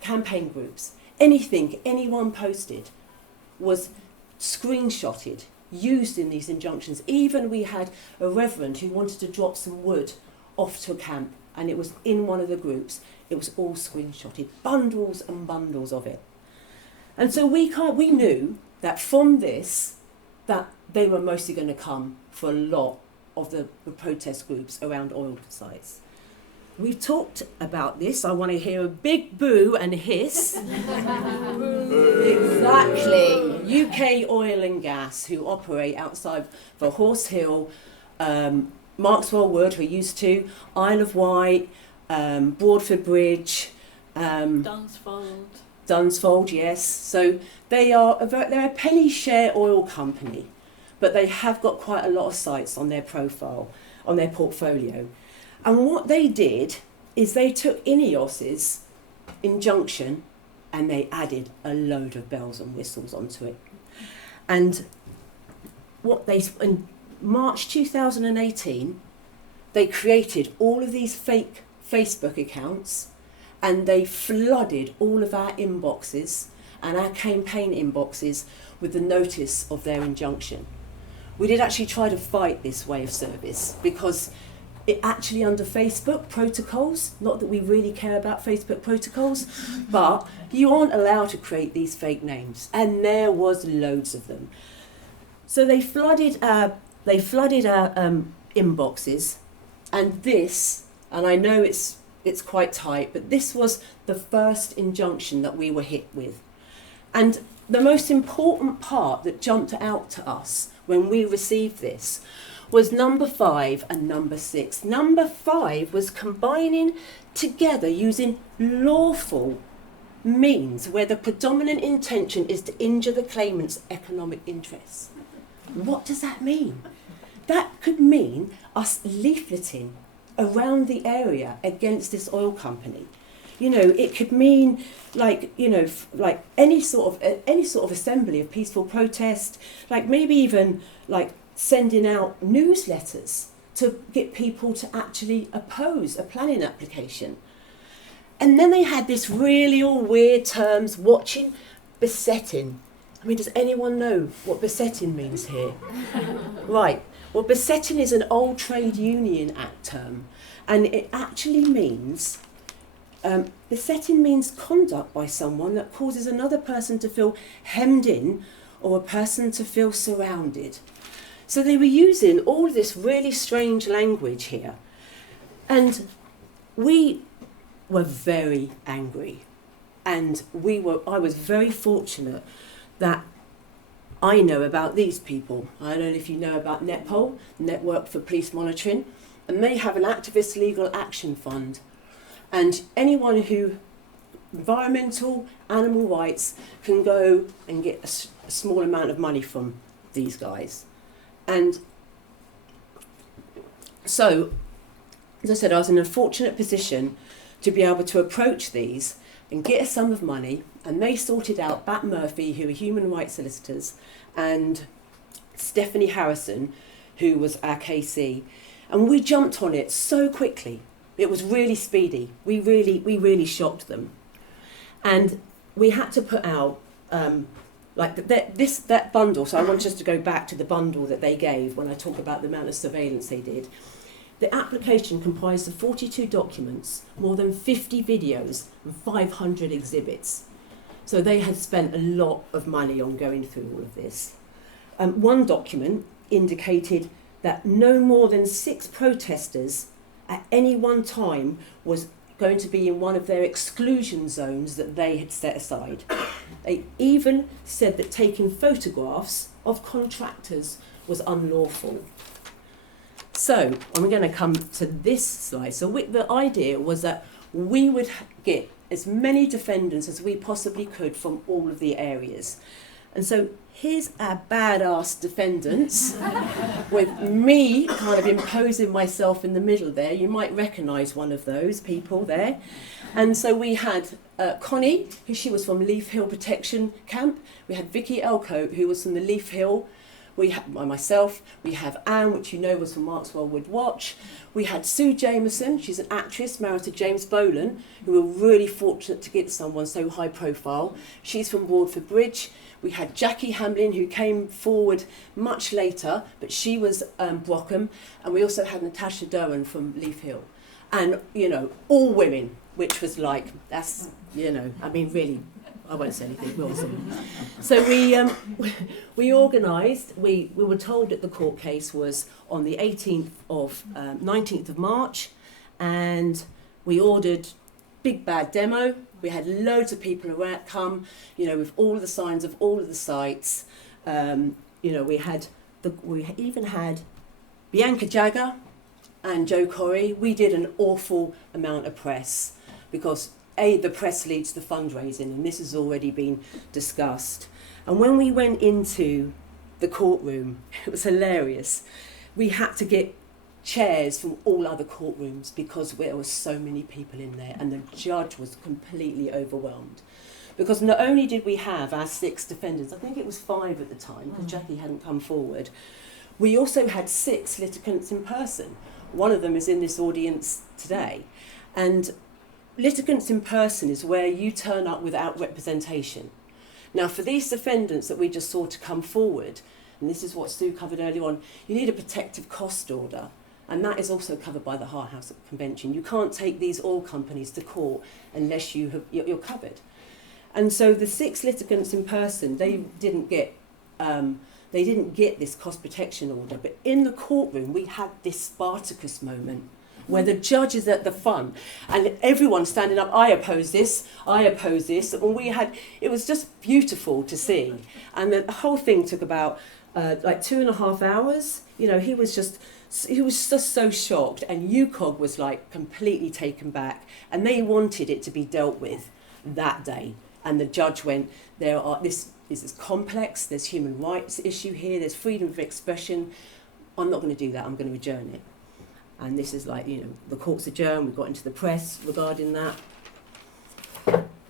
campaign groups, anything anyone posted was screenshotted, used in these injunctions. Even we had a reverend who wanted to drop some wood off to a camp, and it was in one of the groups. It was all screenshotted, bundles and bundles of it. And so we knew that from this, that they were mostly going to come for a lot of the protest groups around oil sites. We've talked about this. I want to hear a big boo and hiss. Exactly. UK Oil and Gas, who operate outside for Horse Hill, Markswell Wood, who used to, Isle of Wight, Broadford Bridge, Dunsfold, yes. So they're a penny share oil company, but they have got quite a lot of sites on their profile, on their portfolio. And what they did is they took INEOS's injunction and they added a load of bells and whistles onto it. And in March 2018, they created all of these fake Facebook accounts, and they flooded all of our inboxes and our campaign inboxes with the notice of their injunction. We did actually try to fight this way of service because it actually under Facebook protocols, not that we really care about Facebook protocols, but you aren't allowed to create these fake names, and there was loads of them. So they flooded our inboxes, and this, and I know it's quite tight, but this was the first injunction that we were hit with. And the most important part that jumped out to us when we received this was number 5 and number 6. Number 5 was combining together using lawful means where the predominant intention is to injure the claimant's economic interests. What does that mean? That could mean us leafleting around the area against this oil company. You know, it could mean like any sort of assembly of peaceful protest, like maybe even like sending out newsletters to get people to actually oppose a planning application. And then they had this really all weird terms, watching, besetting. I mean, does anyone know what besetting means here? Right. Well, besetting is an old Trade Union Act term, and it actually means, besetting means conduct by someone that causes another person to feel hemmed in or a person to feel surrounded. So they were using all this really strange language here, and we were very angry, and I was very fortunate that I know about these people. I don't know if you know about NEPOL, Network for Police Monitoring, and they have an activist legal action fund. And anyone who, environmental, animal rights, can go and get a small amount of money from these guys. And so, as I said, I was in a fortunate position to be able to approach these and get a sum of money, and they sorted out Bat Murphy, who are human rights solicitors, and Stephanie Harrison, who was our KC. And we jumped on it so quickly. It was really speedy. We really shocked them. And we had to put out that bundle. So I want us to go back to the bundle that they gave when I talk about the amount of surveillance they did. The application comprised of 42 documents, more than 50 videos, and 500 exhibits. So they had spent a lot of money on going through all of this. One document indicated that no more than 6 protesters at any one time was going to be in one of their exclusion zones that they had set aside. They even said that taking photographs of contractors was unlawful. So I'm going to come to this slide. So the idea was that we would get as many defendants as we possibly could from all of the areas. And so here's our badass defendants with me kind of imposing myself in the middle there. You might recognise one of those people there. And so we had Connie, she was from Leaf Hill Protection Camp. We had Vicky Elcote, who was from the Leaf Hill. We had myself. We have Anne, which you know was from Markswell Wood Watch. We had Sue Jameson. She's an actress married to James Boland, who were really fortunate to get someone so high profile. She's from Wardford Bridge. We had Jackie Hamlin, who came forward much later, but she was Brockham. And we also had Natasha Doan from Leaf Hill. And, you know, all women, which was like, that's, you know, I mean, really, I won't say anything, we'll see. So we organised, we were told that the court case was on the 19th of March, and we ordered big bad demo. We had loads of people around come, you know, with all of the signs of all of the sites. You know, we even had Bianca Jagger and Joe Corrie. We did an awful amount of press because the press leads to fundraising, and this has already been discussed. And when we went into the courtroom, it was hilarious. We had to get chairs from all other courtrooms because there were so many people in there, and the judge was completely overwhelmed. Because not only did we have our 6 defendants, I think it was 5 at the time, because Jackie hadn't come forward, we also had 6 litigants in person. One of them is in this audience today. And litigants in person is where you turn up without representation. Now, for these defendants that we just saw to come forward, and this is what Sue covered earlier on, you need a protective cost order, and that is also covered by the Hart House Convention. You can't take these oil companies to court unless you're covered. And so the 6 litigants in person, they didn't get this cost protection order, but in the courtroom we had this Spartacus moment where the judge is at the front and everyone's standing up. I oppose this. And it was just beautiful to see. And the whole thing took about 2.5 hours. You know, he was just so shocked, and UCOG was like completely taken back, and they wanted it to be dealt with that day. And the judge went, this is complex, there's human rights issue here, there's freedom of expression. I'm not going to do that, I'm going to adjourn it. And this is like, you know, the court's adjourned, we got into the press regarding that.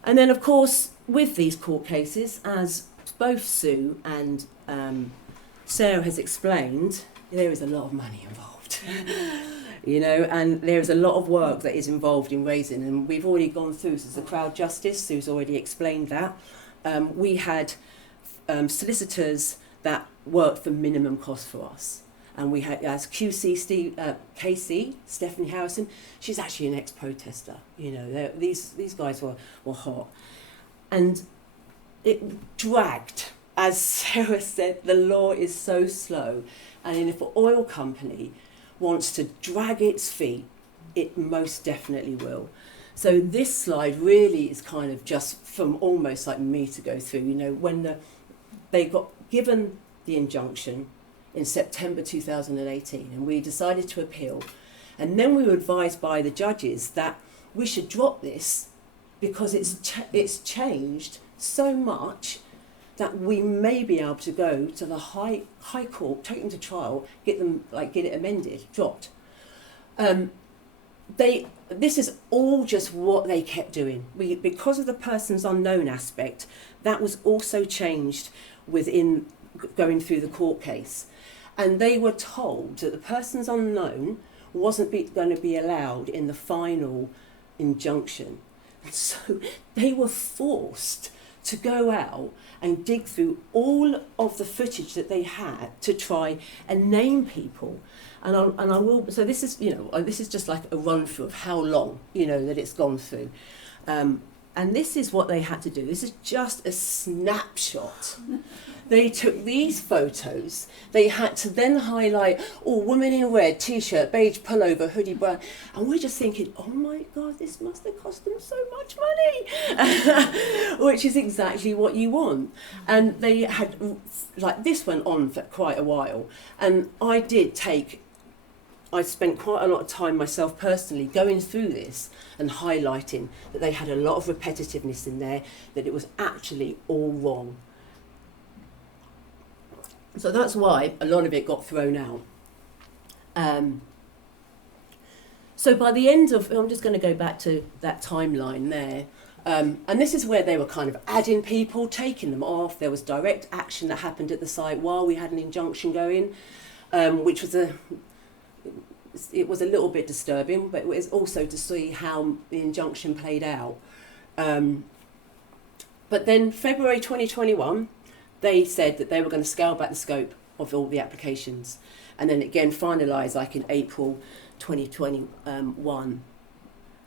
And then, of course, with these court cases, as both Sue and Sarah has explained, there is a lot of money involved. You know, and there is a lot of work that is involved in raising, and we've already gone through this as the crowd justice. Sue's already explained that. We had solicitors that worked for minimum cost for us. And we had, as KC, Stephanie Harrison, she's actually an ex-protester. You know, these guys were hot. And it dragged. As Sarah said, the law is so slow. And if an oil company wants to drag its feet, it most definitely will. So this slide really is kind of just from almost like me to go through. You know, when they got given the injunction in September 2018, and we decided to appeal. And then we were advised by the judges that we should drop this because it's changed so much that we may be able to go to the High Court, take them to trial, get it amended, dropped. This is all just what they kept doing. Because of the persons unknown aspect, that was also changed within going through the court case. And they were told that the persons unknown wasn't going to be allowed in the final injunction. And so they were forced to go out and dig through all of the footage that they had to try and name people. And I will. So this is, this is just like a run through of how long, that it's gone through. And this is what they had to do. This is just a snapshot. They took these photos. They had to then highlight, woman in red, t-shirt, beige pullover, hoodie, brown. And we're just thinking, oh my God, this must have cost them so much money, which is exactly what you want. And they had, this went on for quite a while. And I spent quite a lot of time myself personally going through this and highlighting that they had a lot of repetitiveness in there, that it was actually all wrong. So that's why a lot of it got thrown out. So by the end of, I'm just going to go back to that timeline there, and this is where they were kind of adding people, taking them off. There was direct action that happened at the site while we had an injunction going, which was it was a little bit disturbing, but it was also to see how the injunction played out. But then February 2021, they said that they were going to scale back the scope of all the applications, and then again finalised in April 2021.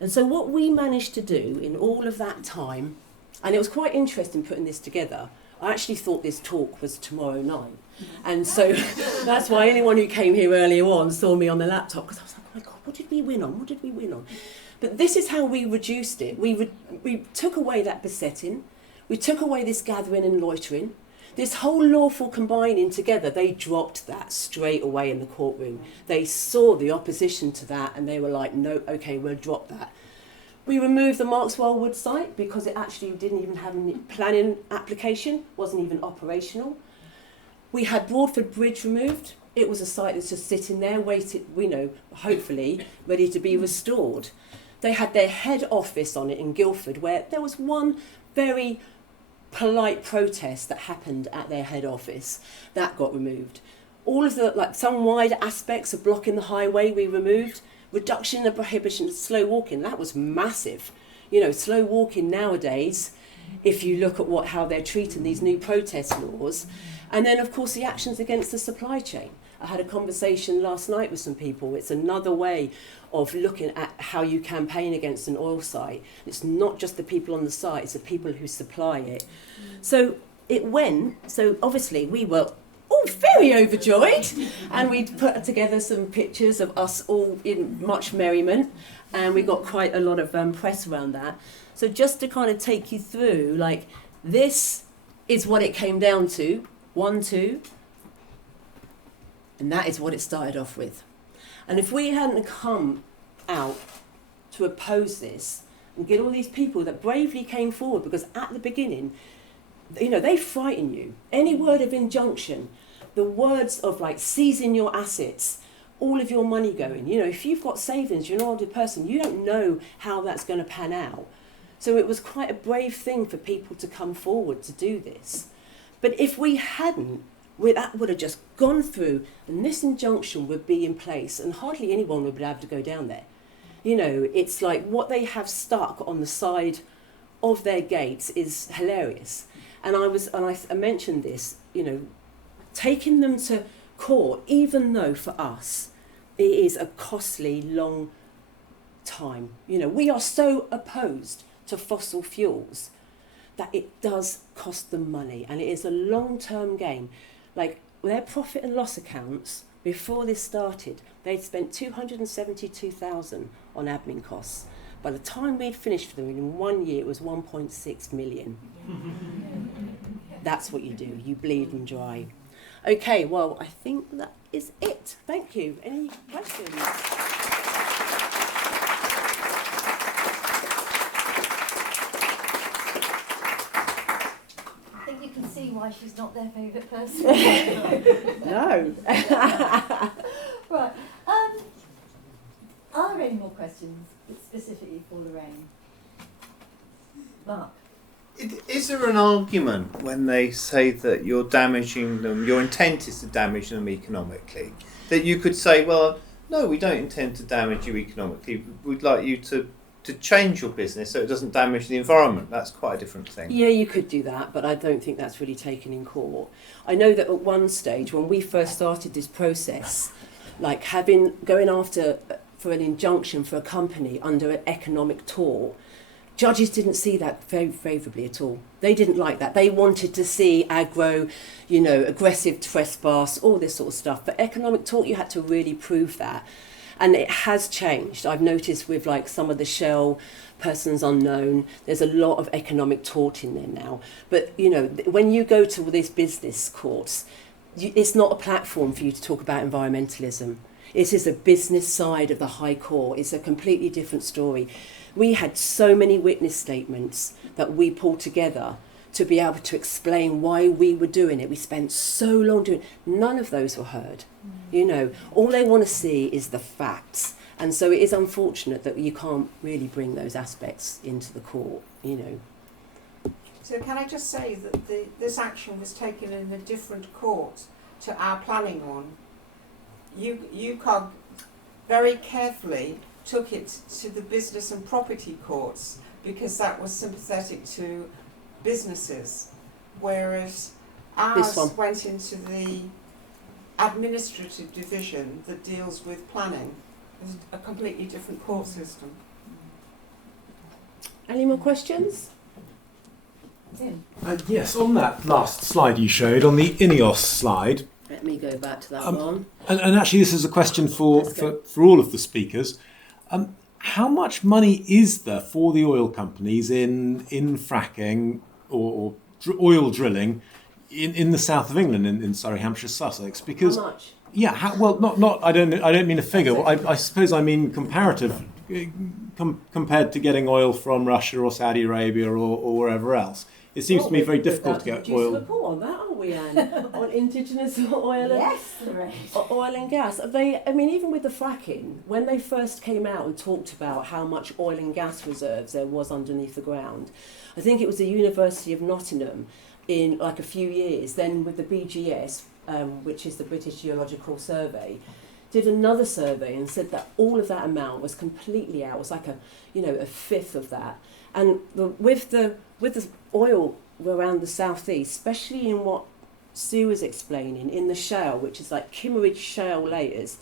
And so what we managed to do in all of that time, and it was quite interesting putting this together, I actually thought this talk was tomorrow night. And so that's why anyone who came here earlier on saw me on the laptop, because I was like, oh my God, what did we win on? What did we win on? But this is how we reduced it. We took away that besetting. We took away this gathering and loitering. This whole lawful combining together, they dropped that straight away in the courtroom. They saw the opposition to that and they were like, no, okay, we'll drop that. We removed the Markswell Wood site because it actually didn't even have any planning application, wasn't even operational. We had Broadford Bridge removed. It was a site that's just sitting there, waited, hopefully, ready to be restored. They had their head office on it in Guildford, where there was one very polite protest that happened at their head office. That got removed. All of the, some wide aspects of blocking the highway we removed. Reduction in the prohibition of slow walking, that was massive. Slow walking nowadays, if you look at how they're treating these new protest laws. And then, of course, the actions against the supply chain. I had a conversation last night with some people. It's another way of looking at how you campaign against an oil site. It's not just the people on the site, it's the people who supply it. So it went, so obviously we were all very overjoyed, and we'd put together some pictures of us all in much merriment, and we got quite a lot of press around that. So just to kind of take you through, this is what it came down to, 1, 2, and that is what it started off with. And if we hadn't come out to oppose this and get all these people that bravely came forward, because at the beginning, they frighten you. Any word of injunction, the words of seizing your assets, all of your money going. If you've got savings, you're an older person, you don't know how that's going to pan out. So it was quite a brave thing for people to come forward to do this. But if we hadn't, that would have just gone through, and this injunction would be in place, and hardly anyone would be able to go down there. It's like what they have stuck on the side of their gates is hilarious. And I mentioned this, taking them to court, even though for us it is a costly, long time. We are so opposed to fossil fuels that it does cost them money, and it is a long-term game. Their profit and loss accounts, before this started, they'd spent $272,000 on admin costs. By the time we'd finished for them in 1 year, it was 1.6 million. That's what you do. You bleed them dry. Okay, well, I think that is it. Thank you. Any questions? I think you can see why she's not their favourite person. No. Right. Are there any more questions specifically for Lorraine? Mark? Is there an argument when they say that you're damaging them, your intent is to damage them economically, that you could say, well, no, we don't intend to damage you economically, we'd like you to change your business so it doesn't damage the environment? That's quite a different thing. Yeah, you could do that, but I don't think that's really taken in court. I know that at one stage, when we first started this process, like going after for an injunction for a company under an economic tort, judges didn't see that very favourably at all. They didn't like that. They wanted to see aggro, aggressive trespass, all this sort of stuff. For economic tort, you had to really prove that. And it has changed. I've noticed with like some of the Shell persons unknown, there's a lot of economic tort in there now. But, when you go to these business courts, it's not a platform for you to talk about environmentalism. It is a business side of the High Court. It's a completely different story. We had so many witness statements that we pulled together to be able to explain why we were doing it. We spent so long doing it. None of those were heard. All they want to see is the facts. And so it is unfortunate that you can't really bring those aspects into the court, So can I just say that this action was taken in a different court to our planning one. UCOG very carefully took it to the business and property courts because that was sympathetic to businesses, whereas ours went into the administrative division that deals with planning. It's a completely different court system. Any more questions? Yes, on that last slide you showed, on the INEOS slide. Let me go back to that one. And actually this is a question for all of the speakers. How much money is there for the oil companies in fracking or oil drilling in the south of England, in Surrey, Hampshire, Sussex? Because how much? Yeah, not. I don't mean a figure. I suppose I mean comparative, compared to getting oil from Russia or Saudi Arabia or wherever else. It seems to me very difficult to get oil. We're report on that, aren't we, Anne? On indigenous oil oil and gas. Even with the fracking, when they first came out and talked about how much oil and gas reserves there was underneath the ground, I think it was the University of Nottingham in like a few years, then with the BGS, which is the British Geological Survey, did another survey and said that all of that amount was completely out. It was like a fifth of that. And with the oil around the southeast, especially in what Sue was explaining, in the shale, which is like Kimmeridge shale layers,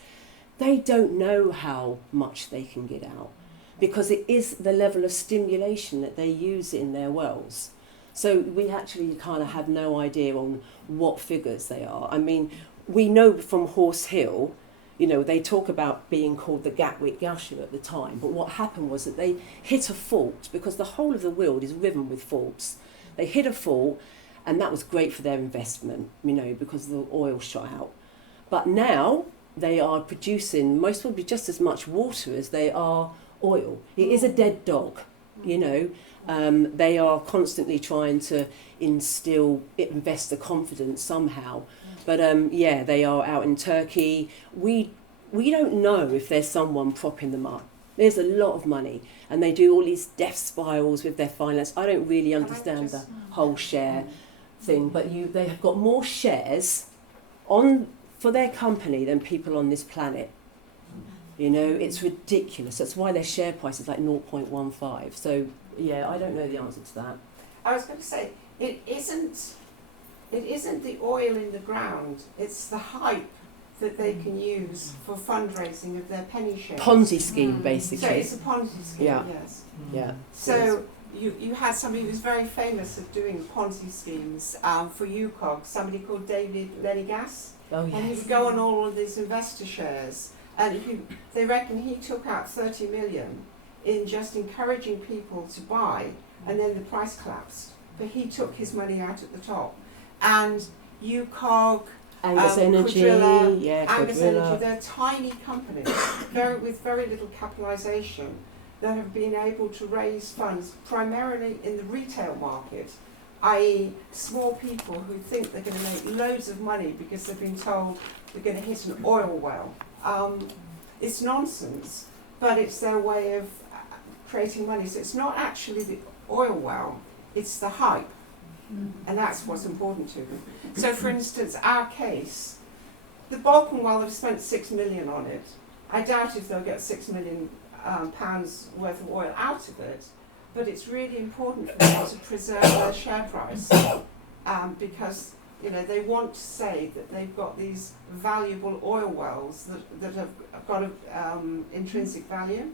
they don't know how much they can get out because it is the level of stimulation that they use in their wells. So we actually kind of have no idea on what figures they are. I mean, we know from Horse Hill, they talk about being called the Gatwick Gusher at the time, but what happened was that they hit a fault because the whole of the Weald is riven with faults. They hit a fault, and that was great for their investment, because the oil shot out. But now they are producing most probably just as much water as they are oil. It is a dead dog, They are constantly trying to instill investor confidence somehow. But they are out in Turkey. We don't know if there's someone propping them up. There's a lot of money, and they do all these death spirals with their finance. I don't really understand the whole share thing, but they have got more shares for their company than people on this planet. It's ridiculous. That's why their share price is like 0.15. So yeah, I don't know the answer to that. I was going to say, it isn't the oil in the ground, it's the hype that they can use for fundraising of their penny shares. Ponzi scheme, basically. So it's a Ponzi scheme, yes. Yeah. So you had somebody who was very famous at doing Ponzi schemes for UCOG, somebody called David Lenigas. Oh, yes. And he would go on all of these investor shares, and they reckon he took out 30 million in just encouraging people to buy, and then the price collapsed. But he took his money out at the top. And UCOG, Angus Energy, Angus Energy, they're tiny companies with very little capitalisation that have been able to raise funds primarily in the retail market, i.e. small people who think they're going to make loads of money because they've been told they're going to hit an oil well. It's nonsense, but it's their way of creating money. So it's not actually the oil well, it's the hype, and that's what's important to them. So, for instance, our case, the Balcombe well have spent £6 million on it. I doubt if they'll get £6 million pounds worth of oil out of it, but it's really important for them to preserve their share price because they want to say that they've got these valuable oil wells that have got intrinsic value.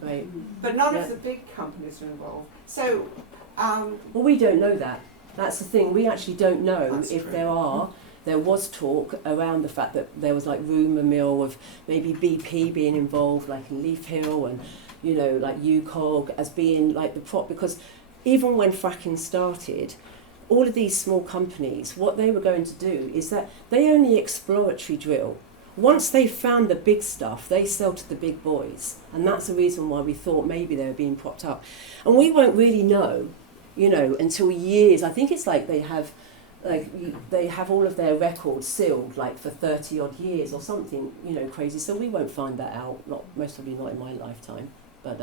Right. But none of the big companies are involved. So, well, we don't know that. That's the thing. We actually don't know if true. There was talk around the fact that there was like rumour mill of maybe BP being involved, like in Leaf Hill, and like UCOG as being like the prop, because even when fracking started, all of these small companies, what they were going to do is that they only exploratory drill. Once they found the big stuff, they sell to the big boys. And that's the reason why we thought maybe they were being propped up. And we won't really know, until years. I think it's like they have all of their records sealed like for 30 odd years or something, crazy. So we won't find that out, most probably not in my lifetime. But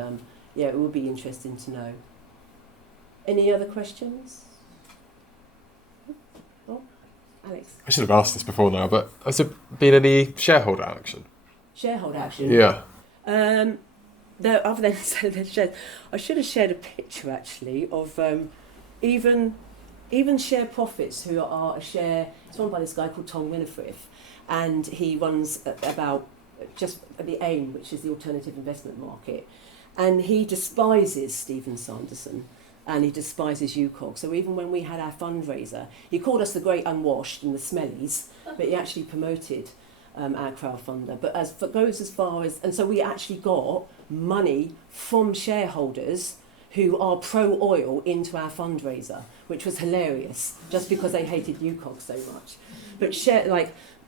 yeah, it would be interesting to know. Any other questions? Alex? I should have asked this before now, but has there been any shareholder action? Shareholder action? Yeah. No, other than the shares, I should have shared a picture actually of even share profits who are a share. It's run by this guy called Tom Winifrith, and he runs about just at the AIM, which is the alternative investment market, and he despises Stephen Sanderson. And he despises UCOG. So even when we had our fundraiser, he called us the Great Unwashed and the Smellies, but he actually promoted our crowdfunder. But goes as far as, and so we actually got money from shareholders who are pro-oil into our fundraiser, which was hilarious, just because they hated UCOG so much. But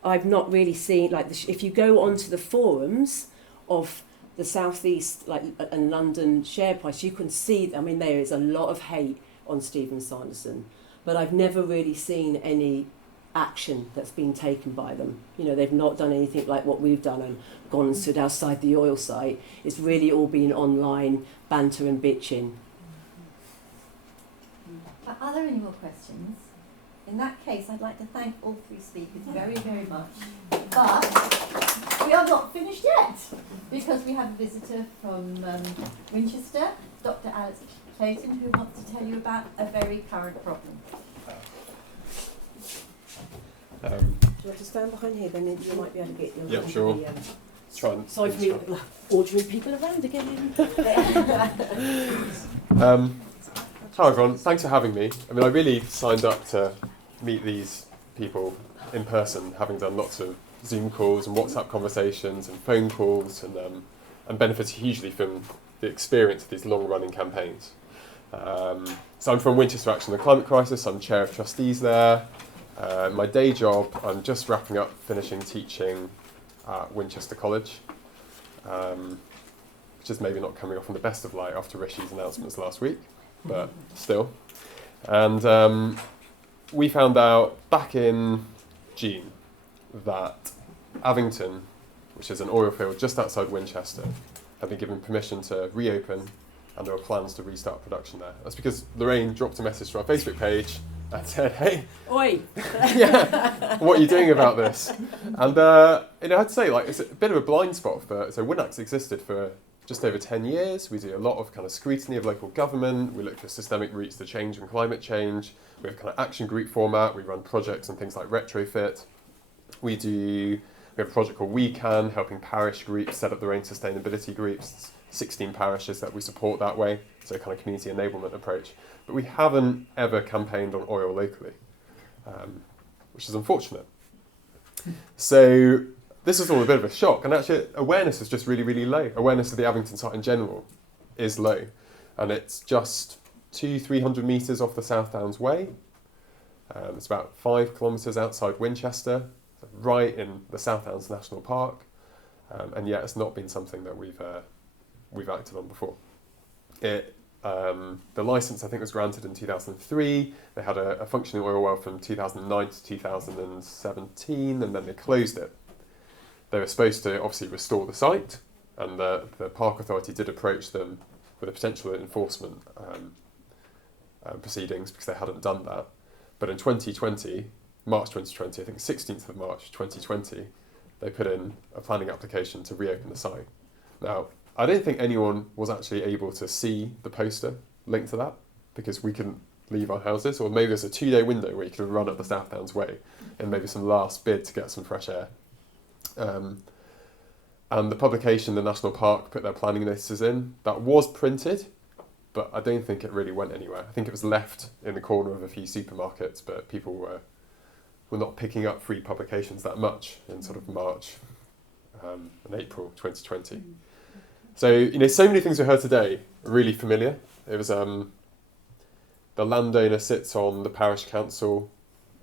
I've not really seen, if you go onto the forums of the Southeast and London share price, you can see, there is a lot of hate on Stephen Sanderson, but I've never really seen any action that's been taken by them. They've not done anything like what we've done and gone and stood outside the oil site. It's really all been online banter and bitching. Are there any more questions? In that case, I'd like to thank all three speakers very, very much. But we are not finished yet, because we have a visitor from Winchester, Dr Alex Clayton, who wants to tell you about a very current problem. Do you want to stand behind here? Then you might be able to get your... Yeah, sure. Sorry for me ordering people around again. Hi everyone, thanks for having me. I really signed up to meet these people in person, having done lots of Zoom calls and WhatsApp conversations and phone calls, and benefited hugely from the experience of these long-running campaigns. So I'm from Winchester Action on the Climate Crisis. I'm chair of trustees there. My day job, I'm just wrapping up finishing teaching at Winchester College, which is maybe not coming off in the best of light after Rishi's announcements last week, but still. And we found out back in June that Avington, which is an oil field just outside Winchester, had been given permission to reopen, and there were plans to restart production there. That's because Lorraine dropped a message to our Facebook page and said, "Hey, oi, yeah, what are you doing about this?" And I had to say, it's a bit of a blind spot so WinAx existed for just over 10 years. We do a lot of kind of scrutiny of local government. We look for systemic routes to change and climate change. We have kind of action group format. We run projects and things like retrofit. We have a project called We Can, helping parish groups set up their own sustainability groups. 16 parishes that we support that way, so a kind of community enablement approach. But we haven't ever campaigned on oil locally, which is unfortunate. So this is all a bit of a shock, and actually awareness is just really, really low. Awareness of the Avington site in general is low, and it's just 200-300 metres off the South Downs Way. It's about 5 kilometres outside Winchester, right in the South Downs National Park, and yet it's not been something that we've acted on before. The licence, I think, was granted in 2003. They had a functioning oil well from 2009 to 2017, and then they closed it. They were supposed to obviously restore the site, and the Park Authority did approach them with a potential enforcement proceedings because they hadn't done that. But in 2020, March 2020, I think 16th of March 2020, they put in a planning application to reopen the site. Now, I don't think anyone was actually able to see the poster linked to that because we couldn't leave our houses, or maybe there's a 2-day window where you could run up the South Downs Way and maybe some last bid to get some fresh air. And the publication, the National Park, put their planning notices in. That was printed, but I don't think it really went anywhere. I think it was left in the corner of a few supermarkets, but people were not picking up free publications that much in sort of March and April 2020. So, so many things we heard today are really familiar. It was the landowner sits on the parish council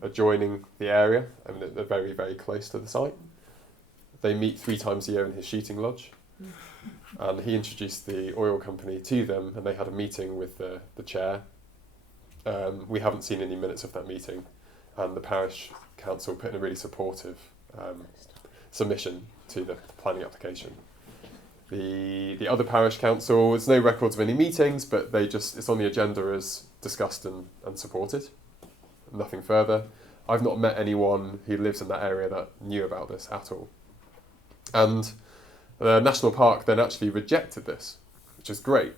adjoining the area. I mean, they're very, very close to the site. They meet 3 times a year in his shooting lodge. And he introduced the oil company to them, and they had a meeting with the chair. We haven't seen any minutes of that meeting. And the parish council put in a really supportive submission to the planning application. The other parish council, there's no records of any meetings, but it's on the agenda as discussed and supported. Nothing further. I've not met anyone who lives in that area that knew about this at all. And the National Park then actually rejected this, which is great.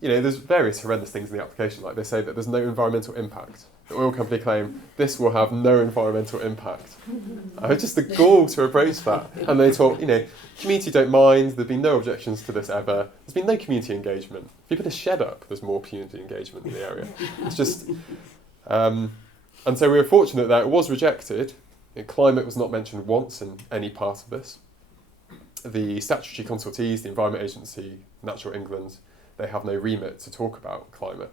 There's various horrendous things in the application, like they say that there's no environmental impact. The oil company claim this will have no environmental impact. Just the gall to approach that. And they talk, community don't mind, there've been no objections to this ever. There's been no community engagement. If you put a shed up, there's more community engagement in the area. It's just, and so we were fortunate that it was rejected. Climate was not mentioned once in any part of this. The statutory consultees, the Environment Agency, Natural England, they have no remit to talk about climate.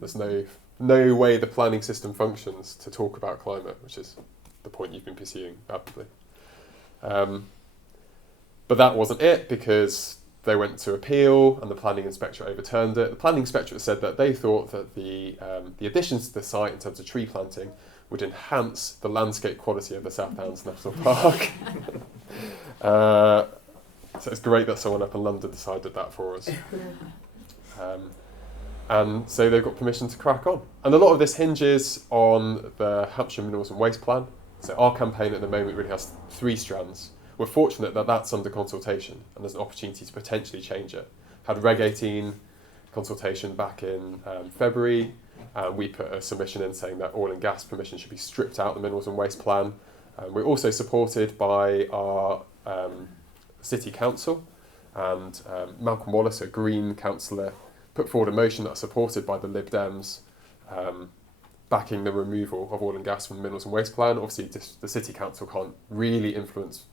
There's no way the planning system functions to talk about climate, which is the point you've been pursuing rapidly. But that wasn't it, because they went to appeal and the planning inspectorate overturned it. The planning inspectorate said that they thought that the additions to the site in terms of tree planting would enhance the landscape quality of the South Downs National Park. So it's great that someone up in London decided that for us. And so they've got permission to crack on. And a lot of this hinges on the Hampshire Minerals and Waste Plan. So our campaign at the moment really has 3 strands. We're fortunate that that's under consultation and there's an opportunity to potentially change it. Had Reg 18 consultation back in February. We put a submission in saying that oil and gas permission should be stripped out of the Minerals and Waste Plan. We're also supported by our City Council, and Malcolm Wallace, a Green councillor, put forward a motion that's supported by the Lib Dems, backing the removal of oil and gas from the Minerals and Waste Plan. Obviously, the City Council can't really influence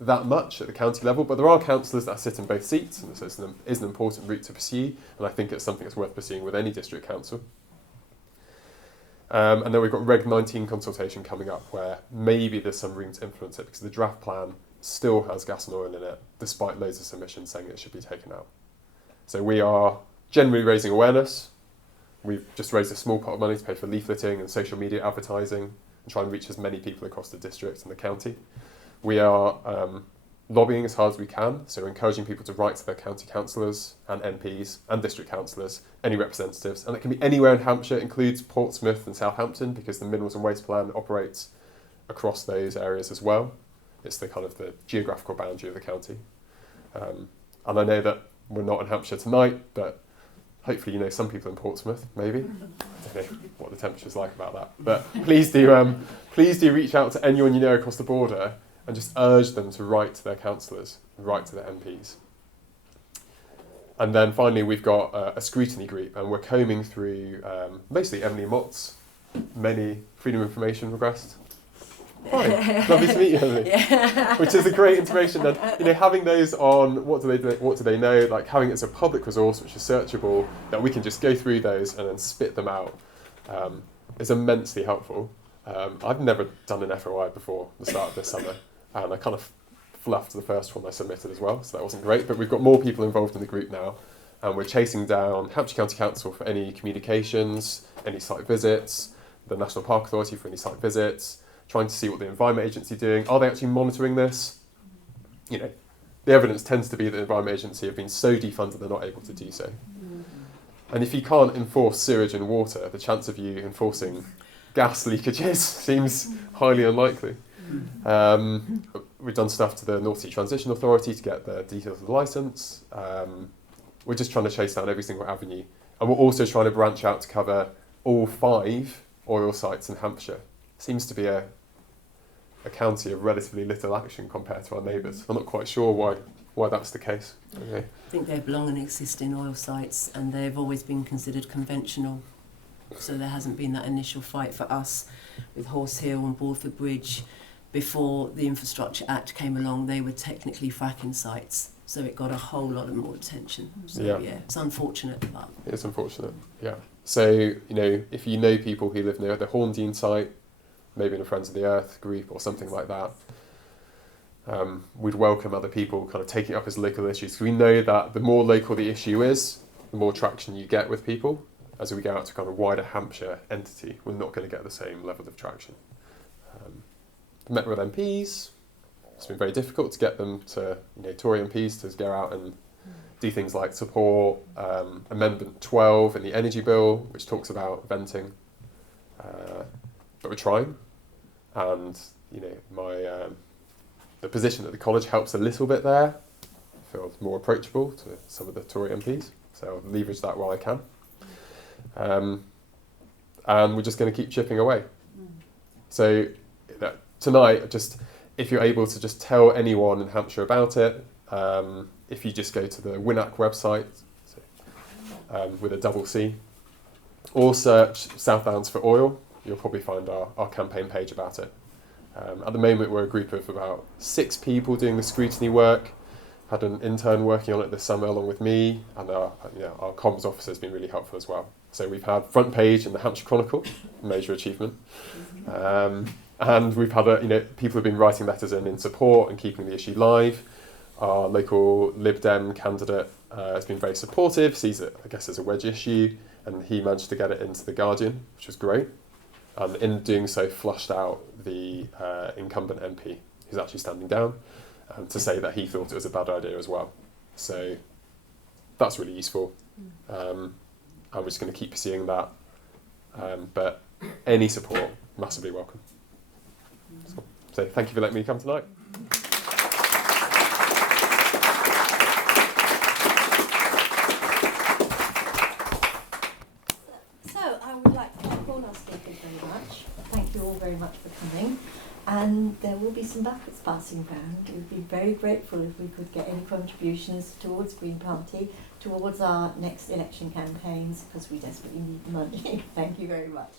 that much at the county level, but there are councillors that sit in both seats, and so it is an important route to pursue, and I think it's something that's worth pursuing with any district council. And then we've got Reg 19 consultation coming up, where maybe there's some room to influence it, because the draft plan still has gas and oil in it, despite loads of submissions saying it should be taken out. So we are generally raising awareness. We've just raised a small pot of money to pay for leafleting and social media advertising and try and reach as many people across the district and the county. We are lobbying as hard as we can, so encouraging people to write to their county councillors and MPs and district councillors, any representatives, and it can be anywhere in Hampshire. It includes Portsmouth and Southampton, because the Minerals and Waste Plan operates across those areas as well. It's the kind of the geographical boundary of the county. And I know that we're not in Hampshire tonight, but hopefully you know some people in Portsmouth, maybe. I don't know what the temperature's like about that. But please do reach out to anyone you know across the border and just urge them to write to their councillors, write to their MPs. And then finally, we've got a scrutiny group, and we're combing through mostly Emily Mott's many freedom of information requests. Hi, lovely to meet you, Emily. Yeah. Which is a great information. And having those on what do they know, like having it as a public resource which is searchable, that we can just go through those and then spit them out, is immensely helpful. I've never done an FOI before the start of this summer, and I kind of fluffed the first one I submitted as well, so that wasn't great. But we've got more people involved in the group now, and we're chasing down Hampshire County Council for any communications, any site visits, the National Park Authority for any site visits, trying to see what the Environment Agency are doing. Are they actually monitoring this? The evidence tends to be that the Environment Agency have been so defunded they're not able to do so. And if you can't enforce sewage and water, the chance of you enforcing gas leakages seems highly unlikely. We've done stuff to the North Sea Transition Authority to get the details of the licence. We're just trying to chase down every single avenue. And we're also trying to branch out to cover all 5 oil sites in Hampshire. Seems to be a county of relatively little action compared to our neighbours. I'm not quite sure why that's the case. Okay. I think they belong in existing oil sites, and they've always been considered conventional. So there hasn't been that initial fight for us with Horse Hill and Bourford Bridge. Before the Infrastructure Act came along, they were technically fracking sites. So it got a whole lot of more attention. So yeah, it's unfortunate. But it's unfortunate, yeah. So, if you know people who live near the Horndean site, maybe in a Friends of the Earth group or something like that, we'd welcome other people kind of taking it up as local issues. Because we know that the more local the issue is, the more traction you get with people. As we go out to kind of wider Hampshire entity, we're not going to get the same level of traction. Met with MPs. It's been very difficult to get them to, Tory MPs to go out and do things like support Amendment 12 in the Energy Bill, which talks about venting. But we're trying, and the position at the college helps a little bit there. I feel more approachable to some of the Tory MPs, so I'll leverage that while I can. And we're just going to keep chipping away. So tonight, if you're able to just tell anyone in Hampshire about it, if you just go to the WinAC website with a double C, or search South Downs for Oil, you'll probably find our campaign page about it. At the moment, we're a group of about 6 people doing the scrutiny work. Had an intern working on it this summer along with me, and our comms officer has been really helpful as well. So we've had front page in the Hampshire Chronicle, major achievement. And we've had people have been writing letters in support and keeping the issue live. Our local Lib Dem candidate has been very supportive, sees it, I guess, as a wedge issue, and he managed to get it into The Guardian, which was great. And in doing so, flushed out the incumbent MP, who's actually standing down, to say that he thought it was a bad idea as well. So that's really useful. And we're just going to keep pursuing that. But any support, massively welcome. So thank you for letting me come tonight. So I would like to thank all our speakers very much. Thank you all very much for coming. And there will be some buckets passing round. We would be very grateful if we could get any contributions towards Green Party, towards our next election campaigns, because we desperately need the money. Thank you very much.